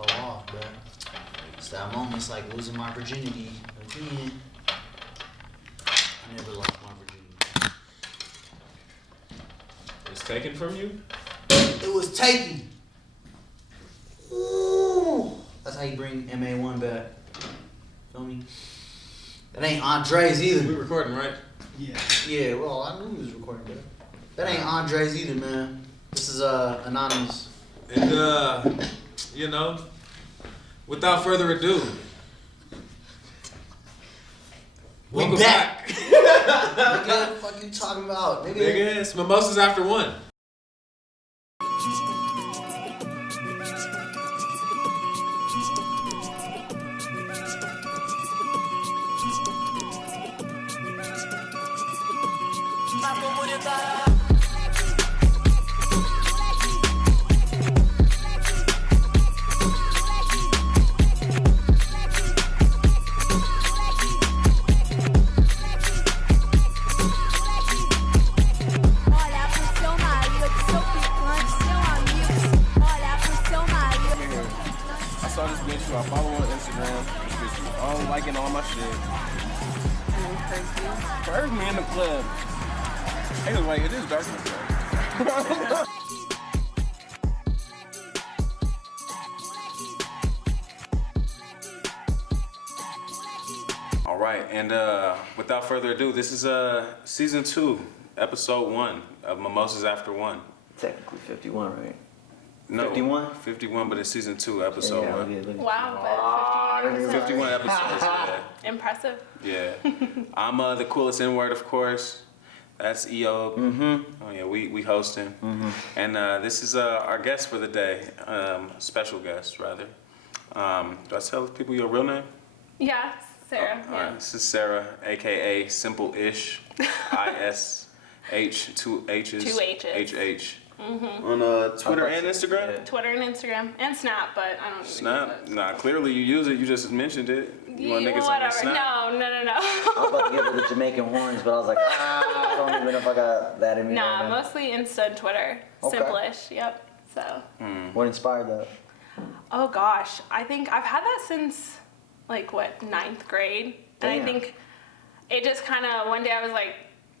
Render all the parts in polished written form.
off, bro. It's that moment. It's like losing my virginity again. I never lost my virginity. It was taken from you? It was taken. Ooh. That's how you bring MA1 back. Feel me? That ain't Andre's either. We recording, right? Yeah. Yeah, well, I knew he was recording, bro. That ain't Andre's either, man. This is anonymous. And you know, without further ado, We back. Nigga, what the fuck you talking about, nigga? Nigga, it's Mimosas After One. I follow on Instagram. This bitch all liking all my shit. Heard me in the club. Hey, look like it is dark in the club. All right, and without further ado, this is season 2, episode 1 of Mimosas After One. Technically 51, right? No, 51? 51, but it's season 2, episode 1. Wow, but 51 episodes, yeah. Impressive. Yeah. I'm the coolest N-word, of course. That's Eyob. Mm-hmm. Oh, yeah, we hosting. Mm-hmm. And this is our guest for the day. Special guest, rather. Do I tell people your real name? Yeah, Sarah. All right, this is Sarah, a.k.a. Simple-ish. I-S-H, 2 H's. 2 H's. H-H. Mm-hmm. On Twitter and Instagram? Yeah. Twitter and Instagram and Snap, but I don't even Snap? use it. Nah, clearly you use it. You just mentioned it. You want niggas on your Whatever. Snap? No. I was about to give her the Jamaican horns, but I was like, I don't even know if I got that in me. Nah, right now. mostly Insta and Twitter. Okay. Simple-ish, yep. So. What inspired that? Oh gosh, I think I've had that since like 9th grade, and I Damn. think it just kind of one day I was like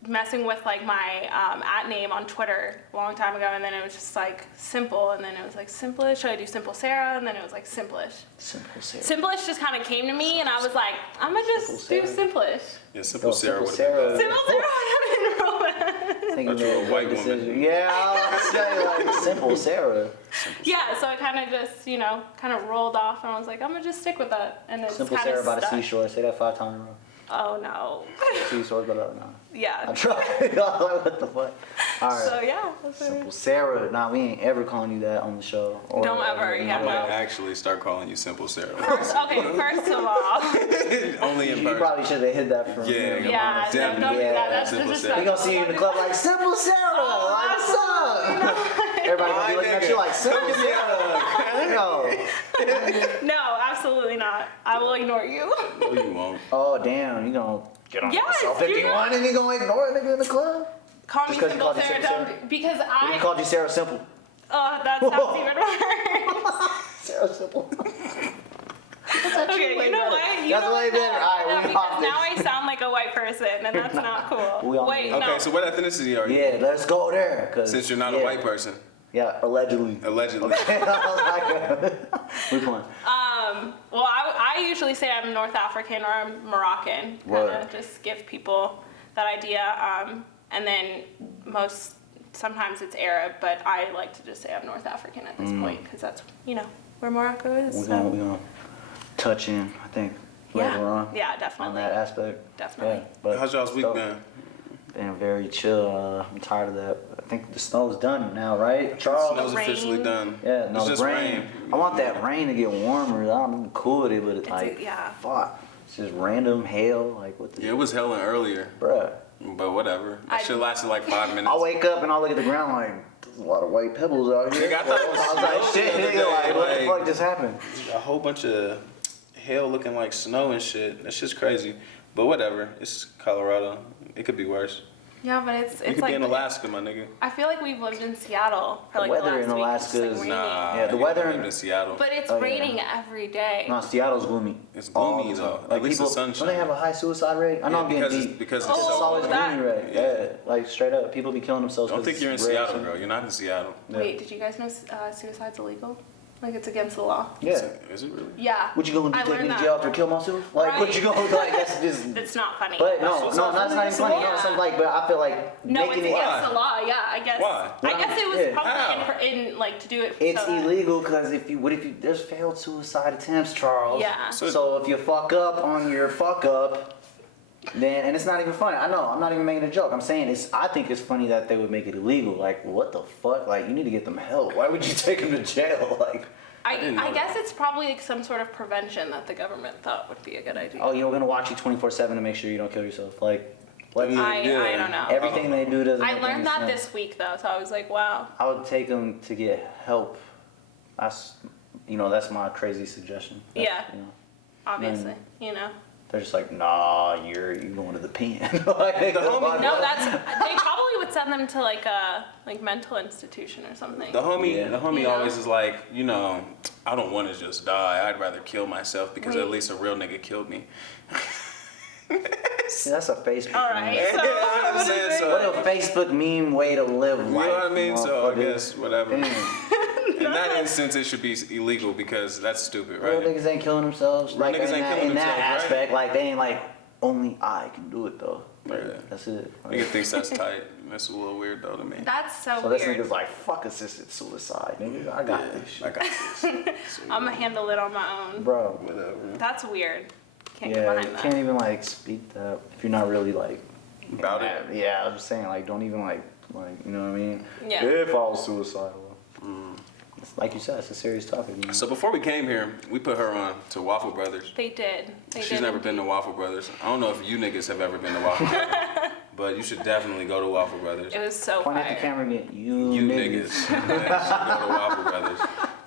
messing with like my at name on Twitter a long time ago, and then it was just like simple, and then it was like Simple-ish. Should I do Simple Sarah? And then it was like Simple-ish. Simple Sarah. Simple-ish just kind of came to me, and I was like, I'm gonna just do Simple-ish. Yeah, Simple Sarah Simple would have been Simple Sarah, I didn't know that. I think But you you're made a white decision. woman. Yeah, I was gonna say like Simple Sarah. Yeah, so I kind of just, kind of rolled off, and I was like, I'm gonna just stick with that, and it's Simple kind Sarah of by the stuck. seashore. Say that 5 times in a row. Oh no. Seashore, but no. I Yeah. tried. I was like, what the fuck? All right. So yeah. That's what it Simple is. Sarah. Nah, we ain't ever calling you that on the show. Or, Don't ever, yeah. I might actually start calling you Simple Sarah. Okay, first of all. Only in You person. probably should have hit that from. Yeah, Yeah, Definitely. don't do that. That's Simple disrespectful. We gonna see you in the club like Simple Sarah. Like, what's up? Everybody gonna be looking at you like Simple Sarah. No. No, absolutely not. I will ignore you. No, you won't. Oh damn, you gonna get on Yes, yourself 51 and you gonna ignore a nigga in the club? Call me Just 'cause you Simple called you Sarah Simple dumb because What if I. he called you Sarah Simple? Oh, that sounds even worse. Sarah Simple. Okay, you know what? You That's know way what? better. All right, No, we because got now this. I sound like a white person, and that's not cool. We all Wait, know. no. Okay, so what ethnicity are you? Yeah, let's go there. Cause, Since you're not a yeah. white person, Yeah, allegedly. allegedly. Which one? Well, I usually say I'm North African or I'm Moroccan. Kind Word. of just give people that idea. And then sometimes it's Arab, but I like to just say I'm North African at this point because that's, where Morocco is. We're so. gonna touch in, I think, later on. Yeah, On definitely. that aspect. Definitely. Yeah, but How's y'all's week dope. been? Been very chill. I'm tired of that. I think the snow's done now, right, Charles? Snow's rain. officially done. Yeah, no, It's the just rain. I want that rain to get warmer. I'm cool with it, but it's like, yeah. fuck. It's just random hail. Like, what the Yeah, it was hailing earlier, bruh. but whatever. That shit lasted like 5 minutes. I wake up and I look at the ground like, there's a lot of white pebbles out here. Nigga, I thought it was I was like, snow shit, the other nigga, day, like, what the like- fuck just happened? A whole bunch of hail looking like snow and shit. That shit's crazy. But whatever. It's Colorado. It could be worse. Yeah, but it's You could like be in Alaska, my nigga. I feel like we've lived in Seattle for like The weather the last in week. Alaska It's is- just, like, Nah. raining. Yeah, the you weather live in- in Seattle. But it's Oh, yeah. raining every day. No, Seattle's gloomy. It's All gloomy the though. time. At least the people, sunshine. Don't they have a high suicide rate? I know I'm because getting it's deep. because Oh, it's It's always that- gloomy, right? Yeah, like straight up, people be killing themselves. Don't 'cause think you're in it's red Seattle, sun. girl. You're not in Seattle. Yeah. Wait, did you guys know suicide's illegal? Like it's against the law. Yeah. Is it really? Yeah. What you gonna do? I Take me learned to that. jail after I kill myself? Like, what you gonna like? That's just. It's not funny. But no, That's that's not even funny. You know what I'm saying? Like, but I feel like No, it's making it. against Why? the law. Yeah, I guess. Why? I guess it was Yeah. probably in like to do it. It's so that- illegal because what if you there's failed suicide attempts, Charles? Yeah. So if you fuck up on your fuck up, then and it's not even funny. I know I'm not even making a joke. I'm saying I think it's funny that they would make it illegal. Like what the fuck? Like you need to get them help. Why would you take them to jail? Like didn't know I guess that. it's probably like some sort of prevention that the government thought would be a good idea. oh, you're gonna watch you 24/7 to make sure you don't kill yourself. Like what? I don't know. Everything they do doesn't. I make learned any that sense. this week though, so I was like, wow. I would take them to get help. That's that's my crazy suggestion. Yeah. You know, Obviously, you know. they're just like, nah, you're going to the pen. Like, they go homie- by No, that. they probably would send them to like a mental institution or something. The homie, Yeah. the homie Yeah. always is like, I don't want to just die. I'd rather kill myself because Wait. at least a real nigga killed me. See, that's a Facebook All meme. right. Yeah, So, you know what I'm what is saying? it? So- What a Facebook meme way to live life. You know what I mean? So I motherfucker. guess whatever. Damn. In that instance, it should be illegal because that's stupid, Real right? niggas ain't killing themselves. Real Like niggas in ain't that, killing in that themselves, right? aspect, like they ain't like only I can do it though. Like, Yeah. that's it. Nigga thinks that's tight. That's a little weird though to me. That's so, So this weird. nigga's like, fuck assisted suicide, nigga. I got this shit. I got this. I'm gonna handle it on my own. Bro. Whatever. That's weird. Can't get Yeah, behind you that. can't even like speak that if you're not really like About it. Yeah, I'm just saying like don't even like you know what I mean? Yeah. If I was suicidal. It's, like you said, it's a serious topic. Man. So before we came here, we put her on to Waffle Brothers. They did. She's never been to Waffle Brothers. I don't know if you niggas have ever been to Waffle Brothers, but you should definitely go to Waffle Brothers. It was so Point at the fire. camera again. You niggas. Yeah, you should go to Waffle Brothers.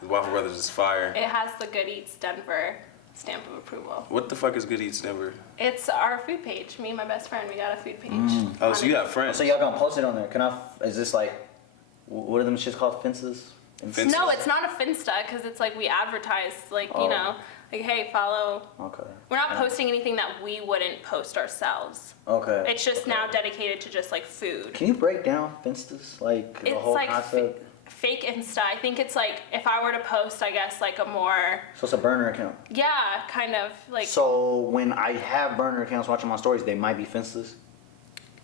Waffle Brothers is fire. It has the Good Eats Denver stamp of approval. What the fuck is Good Eats Denver? It's our food page. Me and my best friend, we got a food page. Oh, so you have friends. So y'all gonna post it on there? Can I? Is this like, what are them shits called? Fences? Fences? No, it's not a Finsta because it's like we advertise, like, Oh. you know, like, hey, follow. Okay. We're not posting anything that we wouldn't post ourselves. Okay. It's just now dedicated to just like food. Can you break down Finstas? Like the It's whole like concept? fake Insta. I think it's like if I were to post, I guess, like a more, So it's a burner account. yeah, kind of like, So when I have burner accounts watching my stories, they might be Finstas.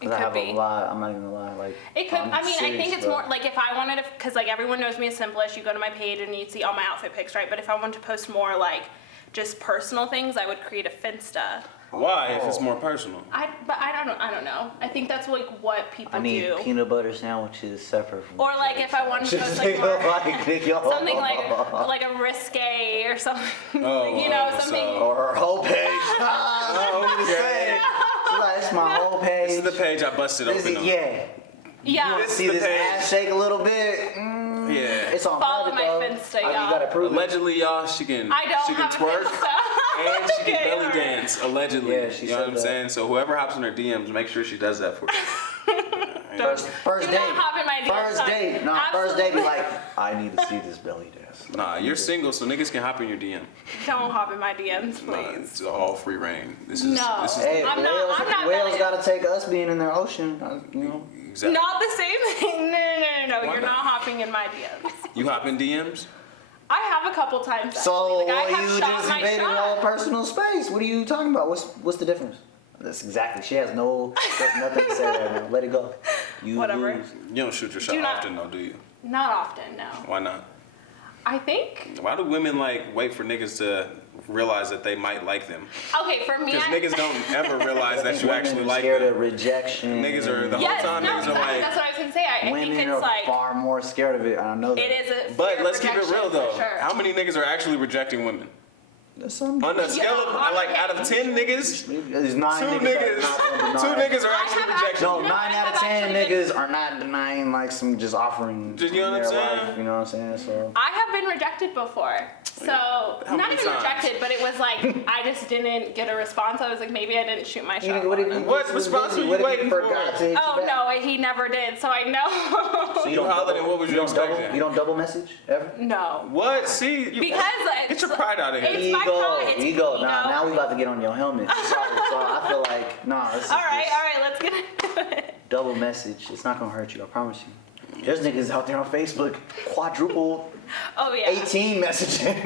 it Cause I could have be. a lot. I'm not even gonna lie. Like It could. I'm I mean, I serious, think it's bro. more like if I wanted to, because like everyone knows me as Simplish. You go to my page and you'd see all my outfit pics, right? But if I wanted to post more like just personal things, I would create a Finsta. Why? If it's more personal. I don't know. I think that's like what people I need do. peanut butter sandwiches separate from. Or like if I wanted to post like more, something like a risque or something. Oh, you know, oh, something. so- Or her whole page. okay. She's like, it's my whole page. This is the page I busted This open is, on. yeah. Yeah. This See is the this page. ass shake a little bit. Yeah. It's on Follow private, my though. Finsta, You y'all. gotta prove it. Allegedly, y'all, she can I don't she can have twerk a Finsta. and she can Okay, belly alright. dance. Allegedly. Yeah, she you know said what I'm that. saying? So whoever hops in her DMs, make sure she does that for you. First Do date. not hop in my DMs, First son. date. No, first date be Absolutely. like, I need to see this belly dance. Nah, you're single, so niggas can hop in your DM. Don't hop in my DMs, Nah, please. it's all free reign. This is No. this is Hey, I'm whales, not whales belly- gotta take us being in their ocean. You know. exactly. Not the same thing. No. Why You're not? not hopping in my DMs. You hop in DMs? I have a couple times. So actually. Like, I have you shot just my invaded shot. all personal space. What are you talking about? What's the difference? That's exactly. She has nothing to say right now. Let it go. You Whatever. lose. You don't shoot your shot Do not- often though, do you? Not often, no. Why not? I think. Why do women like wait for niggas to realize that they might like them? Okay, for me, Because I, niggas don't ever realize I that think you women actually are like scared them. of rejection. Niggas are the whole yes, time no, niggas are like. that's what I was gonna say. I think Women it's are like far more scared of it. I know that. it is a. But fear let's of keep it rejection real though. For sure. How many niggas are actually rejecting women? There's some. On a scale of Yeah, like out of 10 niggas, There's 9 two niggas that are niggas not gonna niggas are actually rejecting No, you. 9 out of 10 niggas are not denying like some just offering Just, you know what I'm their saying? life. You know what I'm saying? So I have been rejected before. So, How not many even times? rejected, but it was like, I just didn't get a response. I was like, maybe I didn't shoot my You shot. nigga, what if well you enough. What just response busy? were you What if waiting forgot for? to hit you Oh, back? no, he never did, so I know. So you don't Holla, double, then what was you don't double, expecting? you don't double message ever? No. What? See, you, Because get your pride out of here. It's my pride, it's ego. ego. Now we about to get on your helmet. Sorry, so I feel like this is All right, just let's get into it. double message. It's not gonna hurt you. I promise you. There's niggas out there on Facebook quadruple Oh, yeah. 18 messaging.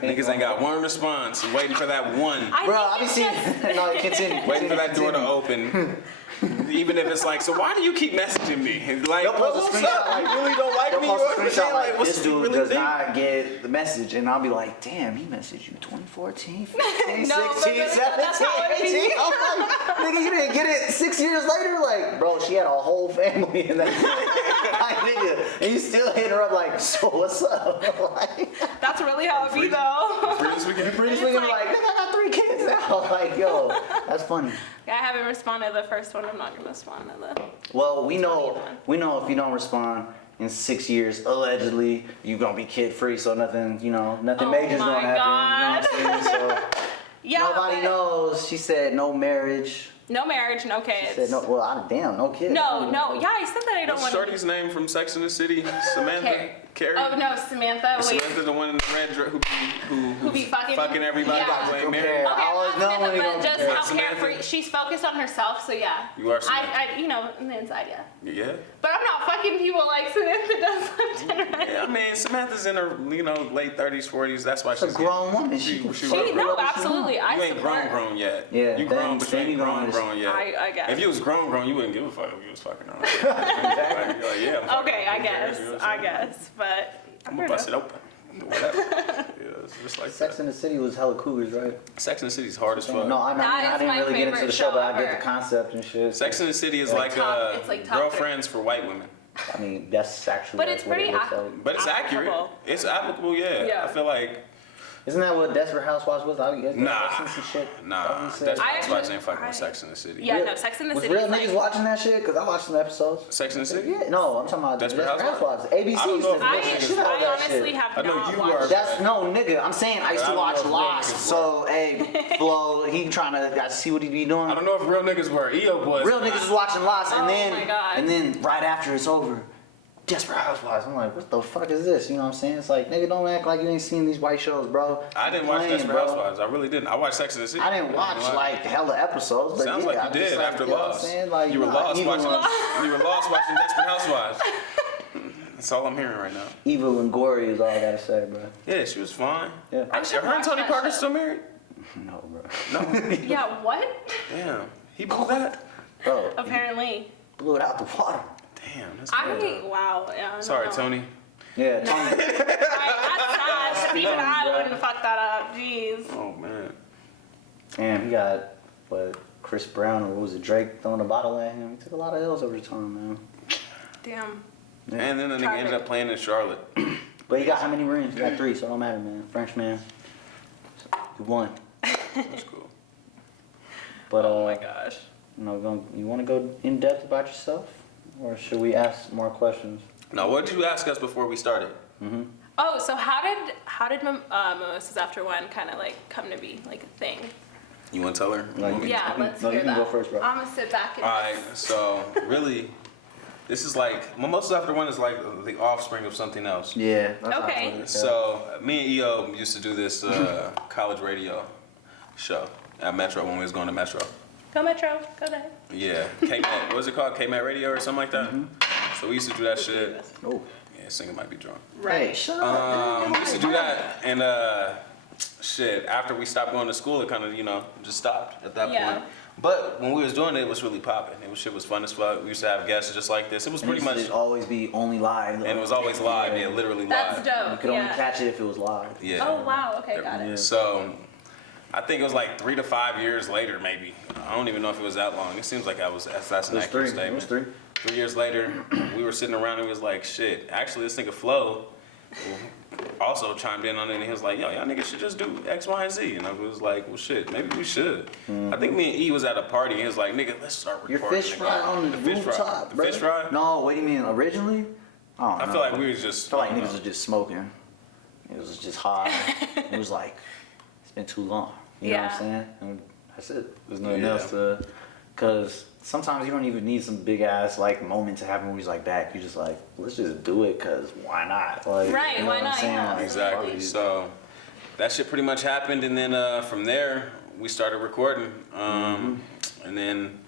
Niggas ain't got one response. Waiting for that one. Bro, I think be it's seeing. just- No, continue. Waiting for that door to continue. open. Even if it's like, so why do you keep messaging me? Like, They'll post a what's screenshot up? like- You really don't like They'll me? post a You know what I'm screenshot saying? like, what's this you dude really does think? not get the message, and I'll be like, damn, he messaged you 2014, 15, No, but 16, that's 17, how it be. 18. I'm like, nigga, you didn't get it 6 years later? Like, bro, she had a whole family in that. Like, nigga, and you still hit her up like, so what's up? Like, That's really how it be, though. Freeze again? pretty It's nigga like- like, nigga, I got 3 kids now. Like, yo, that's funny. I haven't responded to the first one. I'm not going to respond to the... Well, we know 21. if you don't respond in 6 years, allegedly, you're gonna be kid free, so nothing Oh major's my gonna happen. You know what I'm saying? So Yeah, nobody but knows. She said no marriage. No marriage, no She kids. said no. Well, damn, no kids. No. Yeah, I said that I don't What's want Shorty's name from Sex and the City? Samantha? Carrie? Oh, no, Samantha. Wait. Samantha, the one in the red dress Who be fucking- everybody Yeah. who ain't Compare. married. Okay, I always not know Samantha, when you but gonna just compare. how Samantha? carefree. She's focused on herself, so yeah. You are Samantha. On the inside, yeah. Yeah. But I'm not fucking people like Samantha does left and right. Yeah, I mean, Samantha's in her, late 30s, 40s. That's why She's a she's grown woman. She, can she, fuck She, whatever no, she absolutely. want. I You ain't support. grown yet. Yeah, You grown, but you ain't semi-grown grown is- yet. I guess. If you was grown, you wouldn't give a fuck if you was fucking around. Like, you're like, yeah, I'm fucking. Okay, I Who cares? guess. You know what I I'm saying? guess. But I'm gonna bust it open. Whatever. Yeah, it's just like Sex that. in the City was hella cougars, right? Sex in the City's hard as fuck. No, I That is didn't my really get into favorite the show, but I show get ever. the concept and shit. Sex in the City is Like like, top- it's like top girlfriends for white women. I mean, that's actually But like it's what pretty it looks like. But it's accurate. Applicable. It's applicable, yeah. Yeah. I feel like, Isn't that what Desperate Housewives was? I guess Nah. I've seen some shit. nah, Obviously. that's I why actually- ain't fucking with Sex in the City. yeah, no, Sex in the Was City. real is niggas like, watching that shit? Because I watched some episodes. Sex in the City? Yeah, no, I'm talking about Desperate Desperate Housewives? Housewives. ABC I don't used know to if push real the niggas shit out I of that honestly shit. have I know not you watched. are. That's no nigga. I'm saying I used I to don't know watch if real Lost. niggas So hey, Flo, he trying to see what he be doing. I don't know if real niggas were. Eyob was. Real niggas was watching Lost, Oh and my God. then right after it's over, Desperate Housewives. I'm like, what the fuck is this? You know what I'm saying? It's like, nigga, don't act like you ain't seen these white shows, bro. I didn't You're watch playing, Desperate bro. Housewives. I really didn't. I watched Sex in the City. I didn't watch like hella episodes, but Sounds yeah, like you I just, did like, after you know what I'm Lost. saying? Like, You were nah, lost Evil watching. and- You were lost watching Desperate Housewives. That's all I'm hearing right now. Evil and gory is all I gotta say, bro. Yeah, she was fine. Yeah. I Are should her and watch Tony that Parker show. still married? No, bro. No. Yeah, what? Damn. He blew that? Bro, Apparently. blew it out the water. Damn, that's bad. Wow. Yeah, I don't Sorry, know. Tony. Yeah, Tony. Right, that's sad. 'Cause even I bro. wouldn't fuck that up. Jeez. Oh, man. Damn, he got what? Chris Brown or what was it? Drake throwing a bottle at him. He took a lot of L's over time, man. Damn. And then the nigga Tragic. ended up playing in Charlotte. But he got how many rings? He got 3, so it don't matter, man. French man. He won. That's cool. But Oh my gosh. you want to go in depth about yourself, or should we ask more questions? Now, what did you ask us before we started? Oh, so how did Mimosas After One kind of like come to be like a thing? You want to tell her? Like, Yeah, let's no, hear you can that. go first, bro. I'm gonna sit back and. Alright, so really, this is like, Mimosas After One is like the offspring of something else. Yeah. That's how I Okay. put it, yeah. So, me and Eyob used to do this college radio show at Metro when we was going to Metro. Go Metro, go there. Yeah, K-Met, what was it called? K-Met Radio or something like that? So we used to do that shit. Oh. Yeah, singer might be drunk. Hey, shut up. We used to do that, and shit, after we stopped going to school, it kind of, just stopped at that Yeah. point. But when we was doing it, it was really popping. Shit was fun as fuck. We used to have guests just like this. It was And pretty it much, used to always be only live. and it was always live, yeah, literally That's live. dope. You could only Yeah. catch it if it was live. Yeah. Oh wow. Okay, got it. So, I think it was like 3 to 5 years later, maybe. I don't even know if it was that long. It seems like that's an It was accurate 3. It statement. was 3. 3 years later, we were sitting around and we was like, shit, actually this nigga Flo, also chimed in on it, and he was like, yo, y'all niggas should just do X, Y, and Z. And I was like, well, shit, maybe we should. I think me and E was at a party, and he was like, nigga, let's start Your recording. fish fry on the rooftop, The bro. fish fry? No, what do you mean? Originally? I don't know. I feel like we was just. I feel like niggas was just smoking. It was just high. It was like, it's been too long. You know what I'm saying? And that's it. There's nothing else to, cause sometimes you don't even need some big ass like moment to have movies like that. You just like, let's just do it, cause why not? Like, Right, you know why what I'm not? saying? Yeah. Like, Exactly. fuck it. So that shit pretty much happened, and then from there we started recording, and then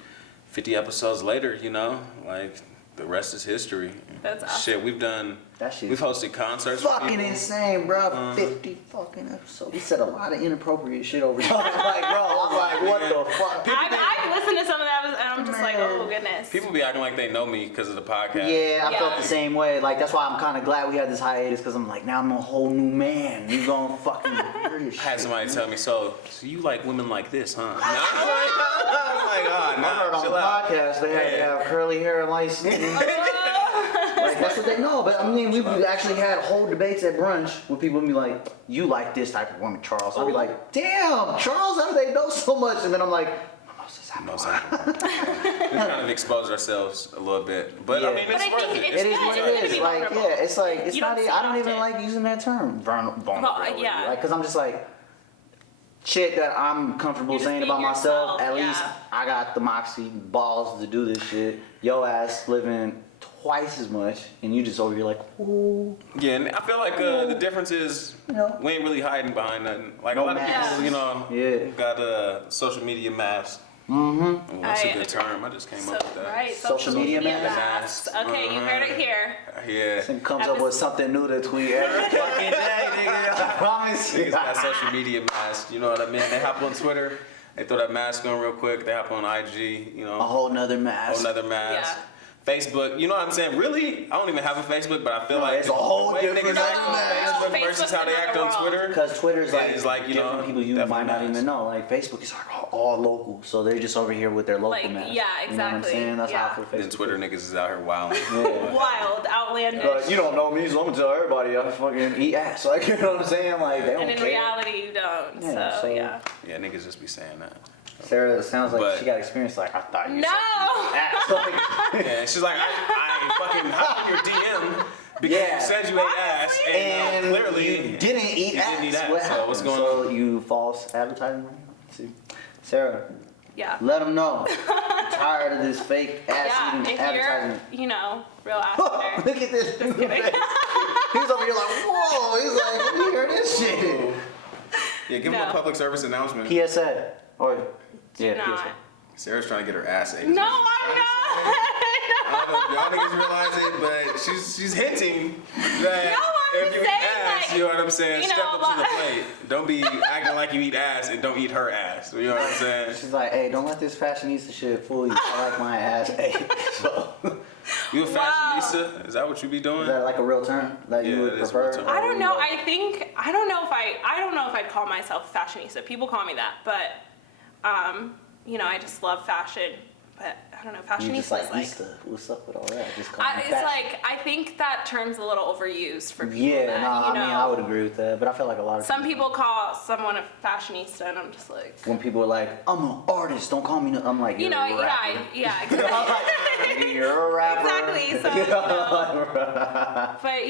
50 episodes later, you know, like the rest is history. That's awesome. Shit, we've done. That shit We've hosted concerts. with fucking people. insane, bro. 50 fucking episodes. We said a lot of inappropriate shit over time. Like, bro, I'm like, what the fuck? I've listened to some of that, and I'm just like, oh goodness. People be acting like they know me because of the podcast. Yeah, I felt Yeah. the same way. Like, that's why I'm kind of glad we had this hiatus, because I'm like, now I'm a whole new man. You gonna fucking hear this I had shit. somebody tell me, so you like women like this, huh? I was like, oh, I heard nah, on chill the out. podcast they had to have curly hair and light skin. Like, that's what they know. But I mean, we've actually had whole debates at brunch where people would be like, you like this type of woman, Charles. I'd be like, damn, Charles, how do they know so much? And then I'm like, Mimosas have No, no sorry. We kind of exposed ourselves a little bit, but I Yeah. mean, But it's I worth think it. it's It is good. what It's it good to is. be Like, vulnerable. yeah, it's like, it's You not, don't see I don't it even often. like using that term, vulnerability. yeah. Like, cause I'm just like, shit that I'm comfortable You just saying be about myself. yourself, At yeah. least I got the moxie balls to do this shit. Yo ass living twice as much, and you just over here like, ooh. Yeah, and I feel like the difference is You know. we ain't really hiding behind nothing. Like No a lot of mask. people, you know, Yeah. got a social media mask. Mm-hmm. Well, that's I a good agree. term. I just came So, up with that. right, Social media masks. Okay, you heard it here. Yeah. And comes up with something new to tweet every fucking day, nigga. I promise you. Niggas got social media masks. You know what I mean? They hop on Twitter. They throw that mask on real quick. They hop on IG. You know, A whole nother mask. whole nother mask. Facebook, you know what I'm saying? Really, I don't even have a Facebook, but I feel No, like it's a whole the way different niggas act on mask. Facebook versus how they act on Facebook's Twitter. Because Twitter's like, It's like, you know, different people you definitely might not masks. even know. Like Facebook is like all local, so they're just over here with their local Like, mask. yeah, You know what I'm exactly. saying? That's how I Yeah. feel. Then Facebook Twitter niggas is out here wilding. Yeah. Wild, outlandish. You don't know me, so I'm gonna tell everybody I fucking eat ass. Like, you know what I'm saying? Like, they don't And in care. reality, you don't. Yeah, so, so- yeah. Yeah, niggas just be saying that. Sarah, it sounds like But- she got experience. Like, I thought you No! said ass. Like, Yeah, she's like, I ain't fucking hop in your DM because Yeah. you said you ate ass, and, and clearly you didn't eat you ass. didn't eat ass. What So happened? what's going So on? you false advertising? Let's see. Sarah, Yeah. let them know. I'm tired of this fake ass Yeah, eating if advertising. you're, real ass Look eater. at this. Just kidding. He's over here like, whoa. He's like, let me hear this shit. Yeah, give him No. a public service announcement. PSA. Or, yeah, Not. PSA. Sarah's trying to get her ass ate. No, I'm I don't know if y'all niggas realize it, but she's hinting that No, I'm if you eat saying, ass, like, you know what I'm saying, you step know, up to the like- plate. Don't be acting like you eat ass and don't eat her ass. You know what I'm saying? She's like, hey, don't let this fashionista shit fool you. I like my ass. Hey, so, You a Wow. fashionista? Is that what you be doing? is that like a real term that you Yeah, would it is a prefer? real term. I don't know. I don't know if I'd call myself fashionista. People call me that, but I just love fashion. But I don't know. You Fashionista just is like like. Easter. What's up with all that? Just call me It's fashion. like I think that term's a little overused for people. Yeah, that, no, I you mean, know, I would agree with that, but I feel like a lot of Some people call someone a fashionista, and I'm just like, when people are like, I'm an artist, don't call me no, I'm like, you're a rapper. yeah, I'm exactly. like, you're a rapper. Exactly, so, You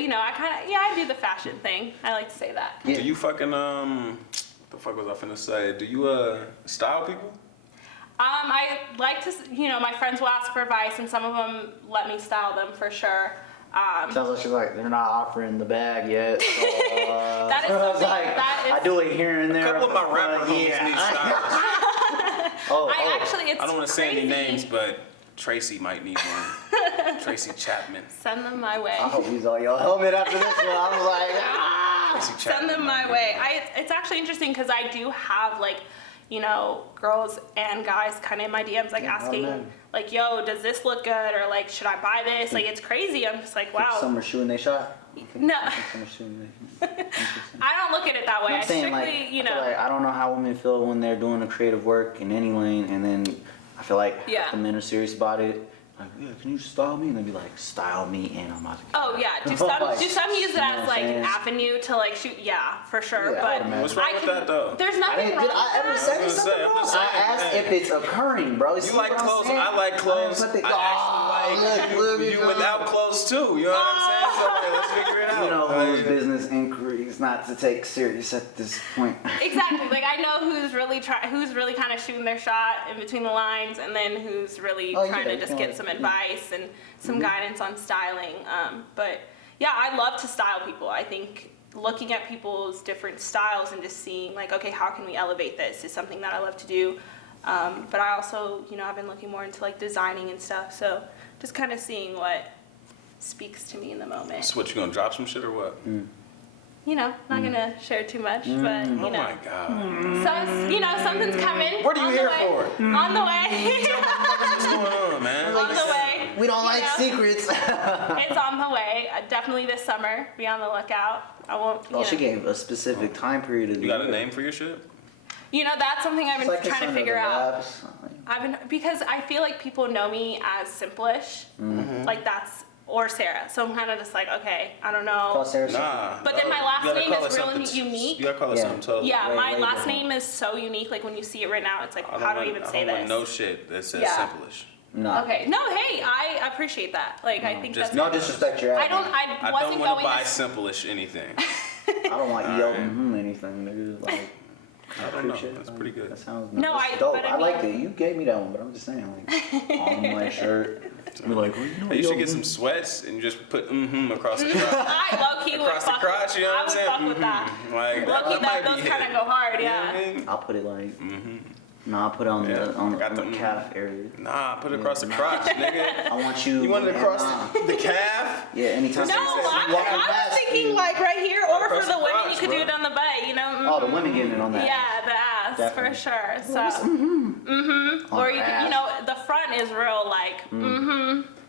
you know? But I do the fashion thing. I like to say that. Yeah. Do you fucking what the fuck was I finna say? Do you style people? I like to, my friends will ask for advice, and some of them let me style them for sure. Sounds like she's like, they're not offering the bag yet. So, That is I was something like, that is- I do it here and A there. couple of my rapper homies yeah. need stylists. It's I don't want to say any crazy. names, but Tracy might need one. Tracy Chapman. Send them my way. I hope he's on your helmet after this one. I was like, ah. Tracy Chapman Send them might my need way. one. It's actually interesting because I do have girls and guys kind of in my DMs asking man. yo, does this look good, or should I buy this? It's crazy. I'm just like, wow. Summer shoe and they shot. No, Summer shoe and they. I don't look at it that way. I'm I saying strictly, I feel like I don't know how women feel when they're doing a creative work in any lane, and then I feel like Yeah. the men are serious about it. like, yeah, can you style me? And they'd be like, style me, and I'm about to. Oh yeah, do some use it as like an avenue to like shoot? Yeah, for sure. Yeah, I but would imagine. What's wrong with that though? There's nothing wrong Did I with ever that. say I was gonna something say, I'm wrong? just I saying, asked man. if it's occurring, bro. You like clothes. I like clothes. I actually like you without clothes too. You know what I'm saying? So okay, let's figure it out. You know Like, whose business inquiries not to take serious at this point. Exactly. Like I know who's really kind of shooting their shot in between the lines, and then who's really trying to just get some advice and some guidance on styling. But yeah, I love to style people. I think looking at people's different styles and just seeing like, okay, how can we elevate this is something that I love to do. But I also, I've been looking more into like designing and stuff. So just kind of seeing what speaks to me in the moment. so what, you gonna drop some shit or what? Not gonna share too much, but Oh my god. so something's coming. What are you on the here way. for? On the way. What's going on, man? On the way. We don't like secrets. It's on the way. Definitely this summer. Be on the lookout. I won't. Oh, she gave a specific time period of the You got a year. name for your shit? That's something I've It's been like it's trying to under figure the out. labs. Because I feel like people know me as Simplish, like that's or Sarah. So I'm kind of just like, okay, I don't know. Call Sarah. Nah. But then my no, last you gotta name call is it really something- unique. You gotta call it Yeah. something totally. Yeah, Way, my way last different. name is so unique. Like when you see it written out, it's like, I don't how do I want- even I say don't want this? no shit that says Yeah. simplish. No. Okay. No, hey, I appreciate that. Like I think just that's. No disrespect your I ass. don't. I I wasn't don't want going. to buy to- simplish anything. I don't want you Alright. yelling anything, nigga. Like, I don't know. appreciate it. That's pretty good. That sounds No, that's I- dope. but I I liked mean- it. You gave me that one, but I'm just saying, like, on my shirt. Be like, well, Hey, you should get some sweats and just put across the crotch. I low key would Across the fuck. crotch, you know I what I'm would saying? fuck with that. Like, Lucky that might those be kind of it. go hard. You know what Yeah. I mean? I'll put it like, no, I'll put it on Yeah. the on, Got on the the- calf area. Nah, put it across the crotch, nigga. I want you. You want it and, across the calf? Yeah, anytime. No, I I was thinking like right here, or for Across the the women, you crotch, could do bro. it on the butt. Oh, the women getting it on that. Yeah, the ass Definitely. for sure. So, On or the you can, ass. the front is real like,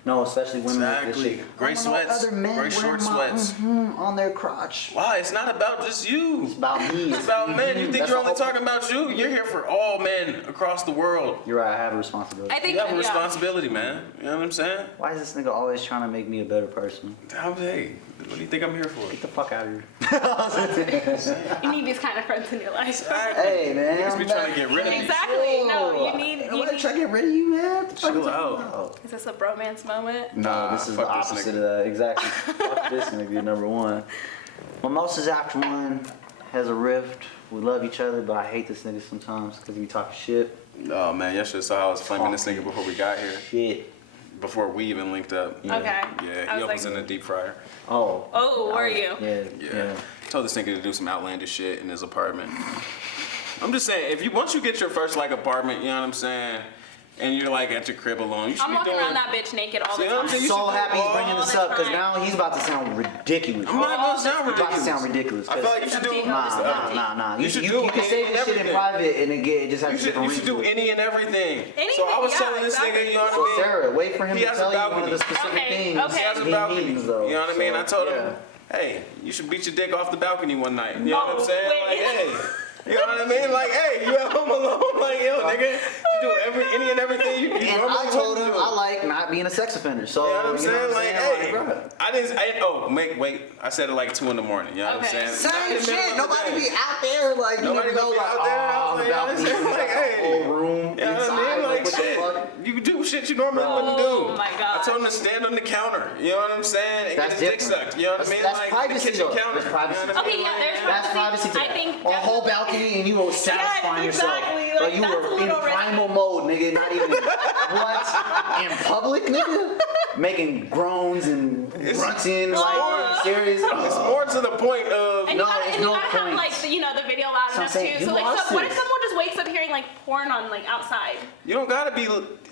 No, especially women with this Exactly. shit. Gray I don't know sweats, Other men gray short wearing my, sweats. on their crotch. Why? It's not about just you. It's about me. It's about men. You think That's you're the only whole- talking about you? You're here for all men across the world. You're right. I have a responsibility. I think You have a yeah. responsibility, man. You know what I'm saying? Why is this nigga always trying to make me a better person? Hey, what do you think I'm here for? Get the fuck out of here. You need these kind of friends in your life. Exactly. Hey, man. Niggas be I'm trying not- to get rid of me. Exactly. No, you need. I'm not trying to get rid of you, man. What the fuck Chill you talking out. about? Is this a bromance moment? No, this is the fuck this opposite nigga. of that. Exactly. Fuck this nigga, number one. Mimosas after one has a rift. We love each other, but I hate this nigga sometimes because we talking shit. Oh man, y'all should have saw how I was flaming this nigga before we got here. Shit. Before we even linked up. Yeah. Okay. Yeah, I he was was in the deep fryer. Oh. Oh, were you? Yeah. Yeah. Told this nigga to do some outlandish shit in his apartment. I'm just saying, if you once you get your first like apartment, you know what I'm saying, and you're like at your crib alone, you should I'm be walking doing. around that bitch naked all the See what I'm time. saying? You So should do happy he's all bringing this the up because time. now he's about to sound ridiculous. I'm not gonna sound He's about to ridiculous. sound ridiculous. I feel like you should do. Nah. You should do You can say any this and shit in everything. private and it just You has a should, different you should do ring to it. any and everything. So Anything, I was yeah, telling this exactly. nigga, you know what So I mean? Sarah, wait for him He to has tell a you one of balcony. the specific Okay, things okay. He has a he balcony. means, though. You know what I mean? So, I told him, yeah. hey, you should beat your dick off the balcony one night. You know what Oh, I'm saying? wait. Like, hey. You know what I mean? Like, hey, you at home alone? Like, yo, nigga, you do any and everything you And normally I told do. him I like not being a sex offender. So, You know what I'm saying? Like, hey, bruh. I didn't. Wait. I said it like 2 in the morning. You know what I'm Okay. saying? Not Same in the middle shit. of the Nobody day. be out there like you Nobody never know gonna be like out there. I oh was the like, balcony, you know what I'm saying? like Like, a whole room You know what I inside. mean? Like, what the shit. fuck? You do shit you normally wouldn't do. Oh my God. I told him to stand on the counter. You know what I'm saying? And That's get his dick different. sucked. You know what I mean? That's Like privacy, the kitchen though. counter. That's privacy. You know what I Okay, mean? yeah, there's That's privacy to I think a whole balcony and you will satisfy Yes, yourself. exactly. But Like, you that's were a in little risky. primal mode, nigga. Not even what in public, nigga. Making groans and grunting, like serious. It's more to the point of. And No, you gotta, there's and you no gotta have point. like the video loud So I'm enough saying, too. you So like, lost what if this. someone just wakes up hearing like porn on like outside? You don't gotta be.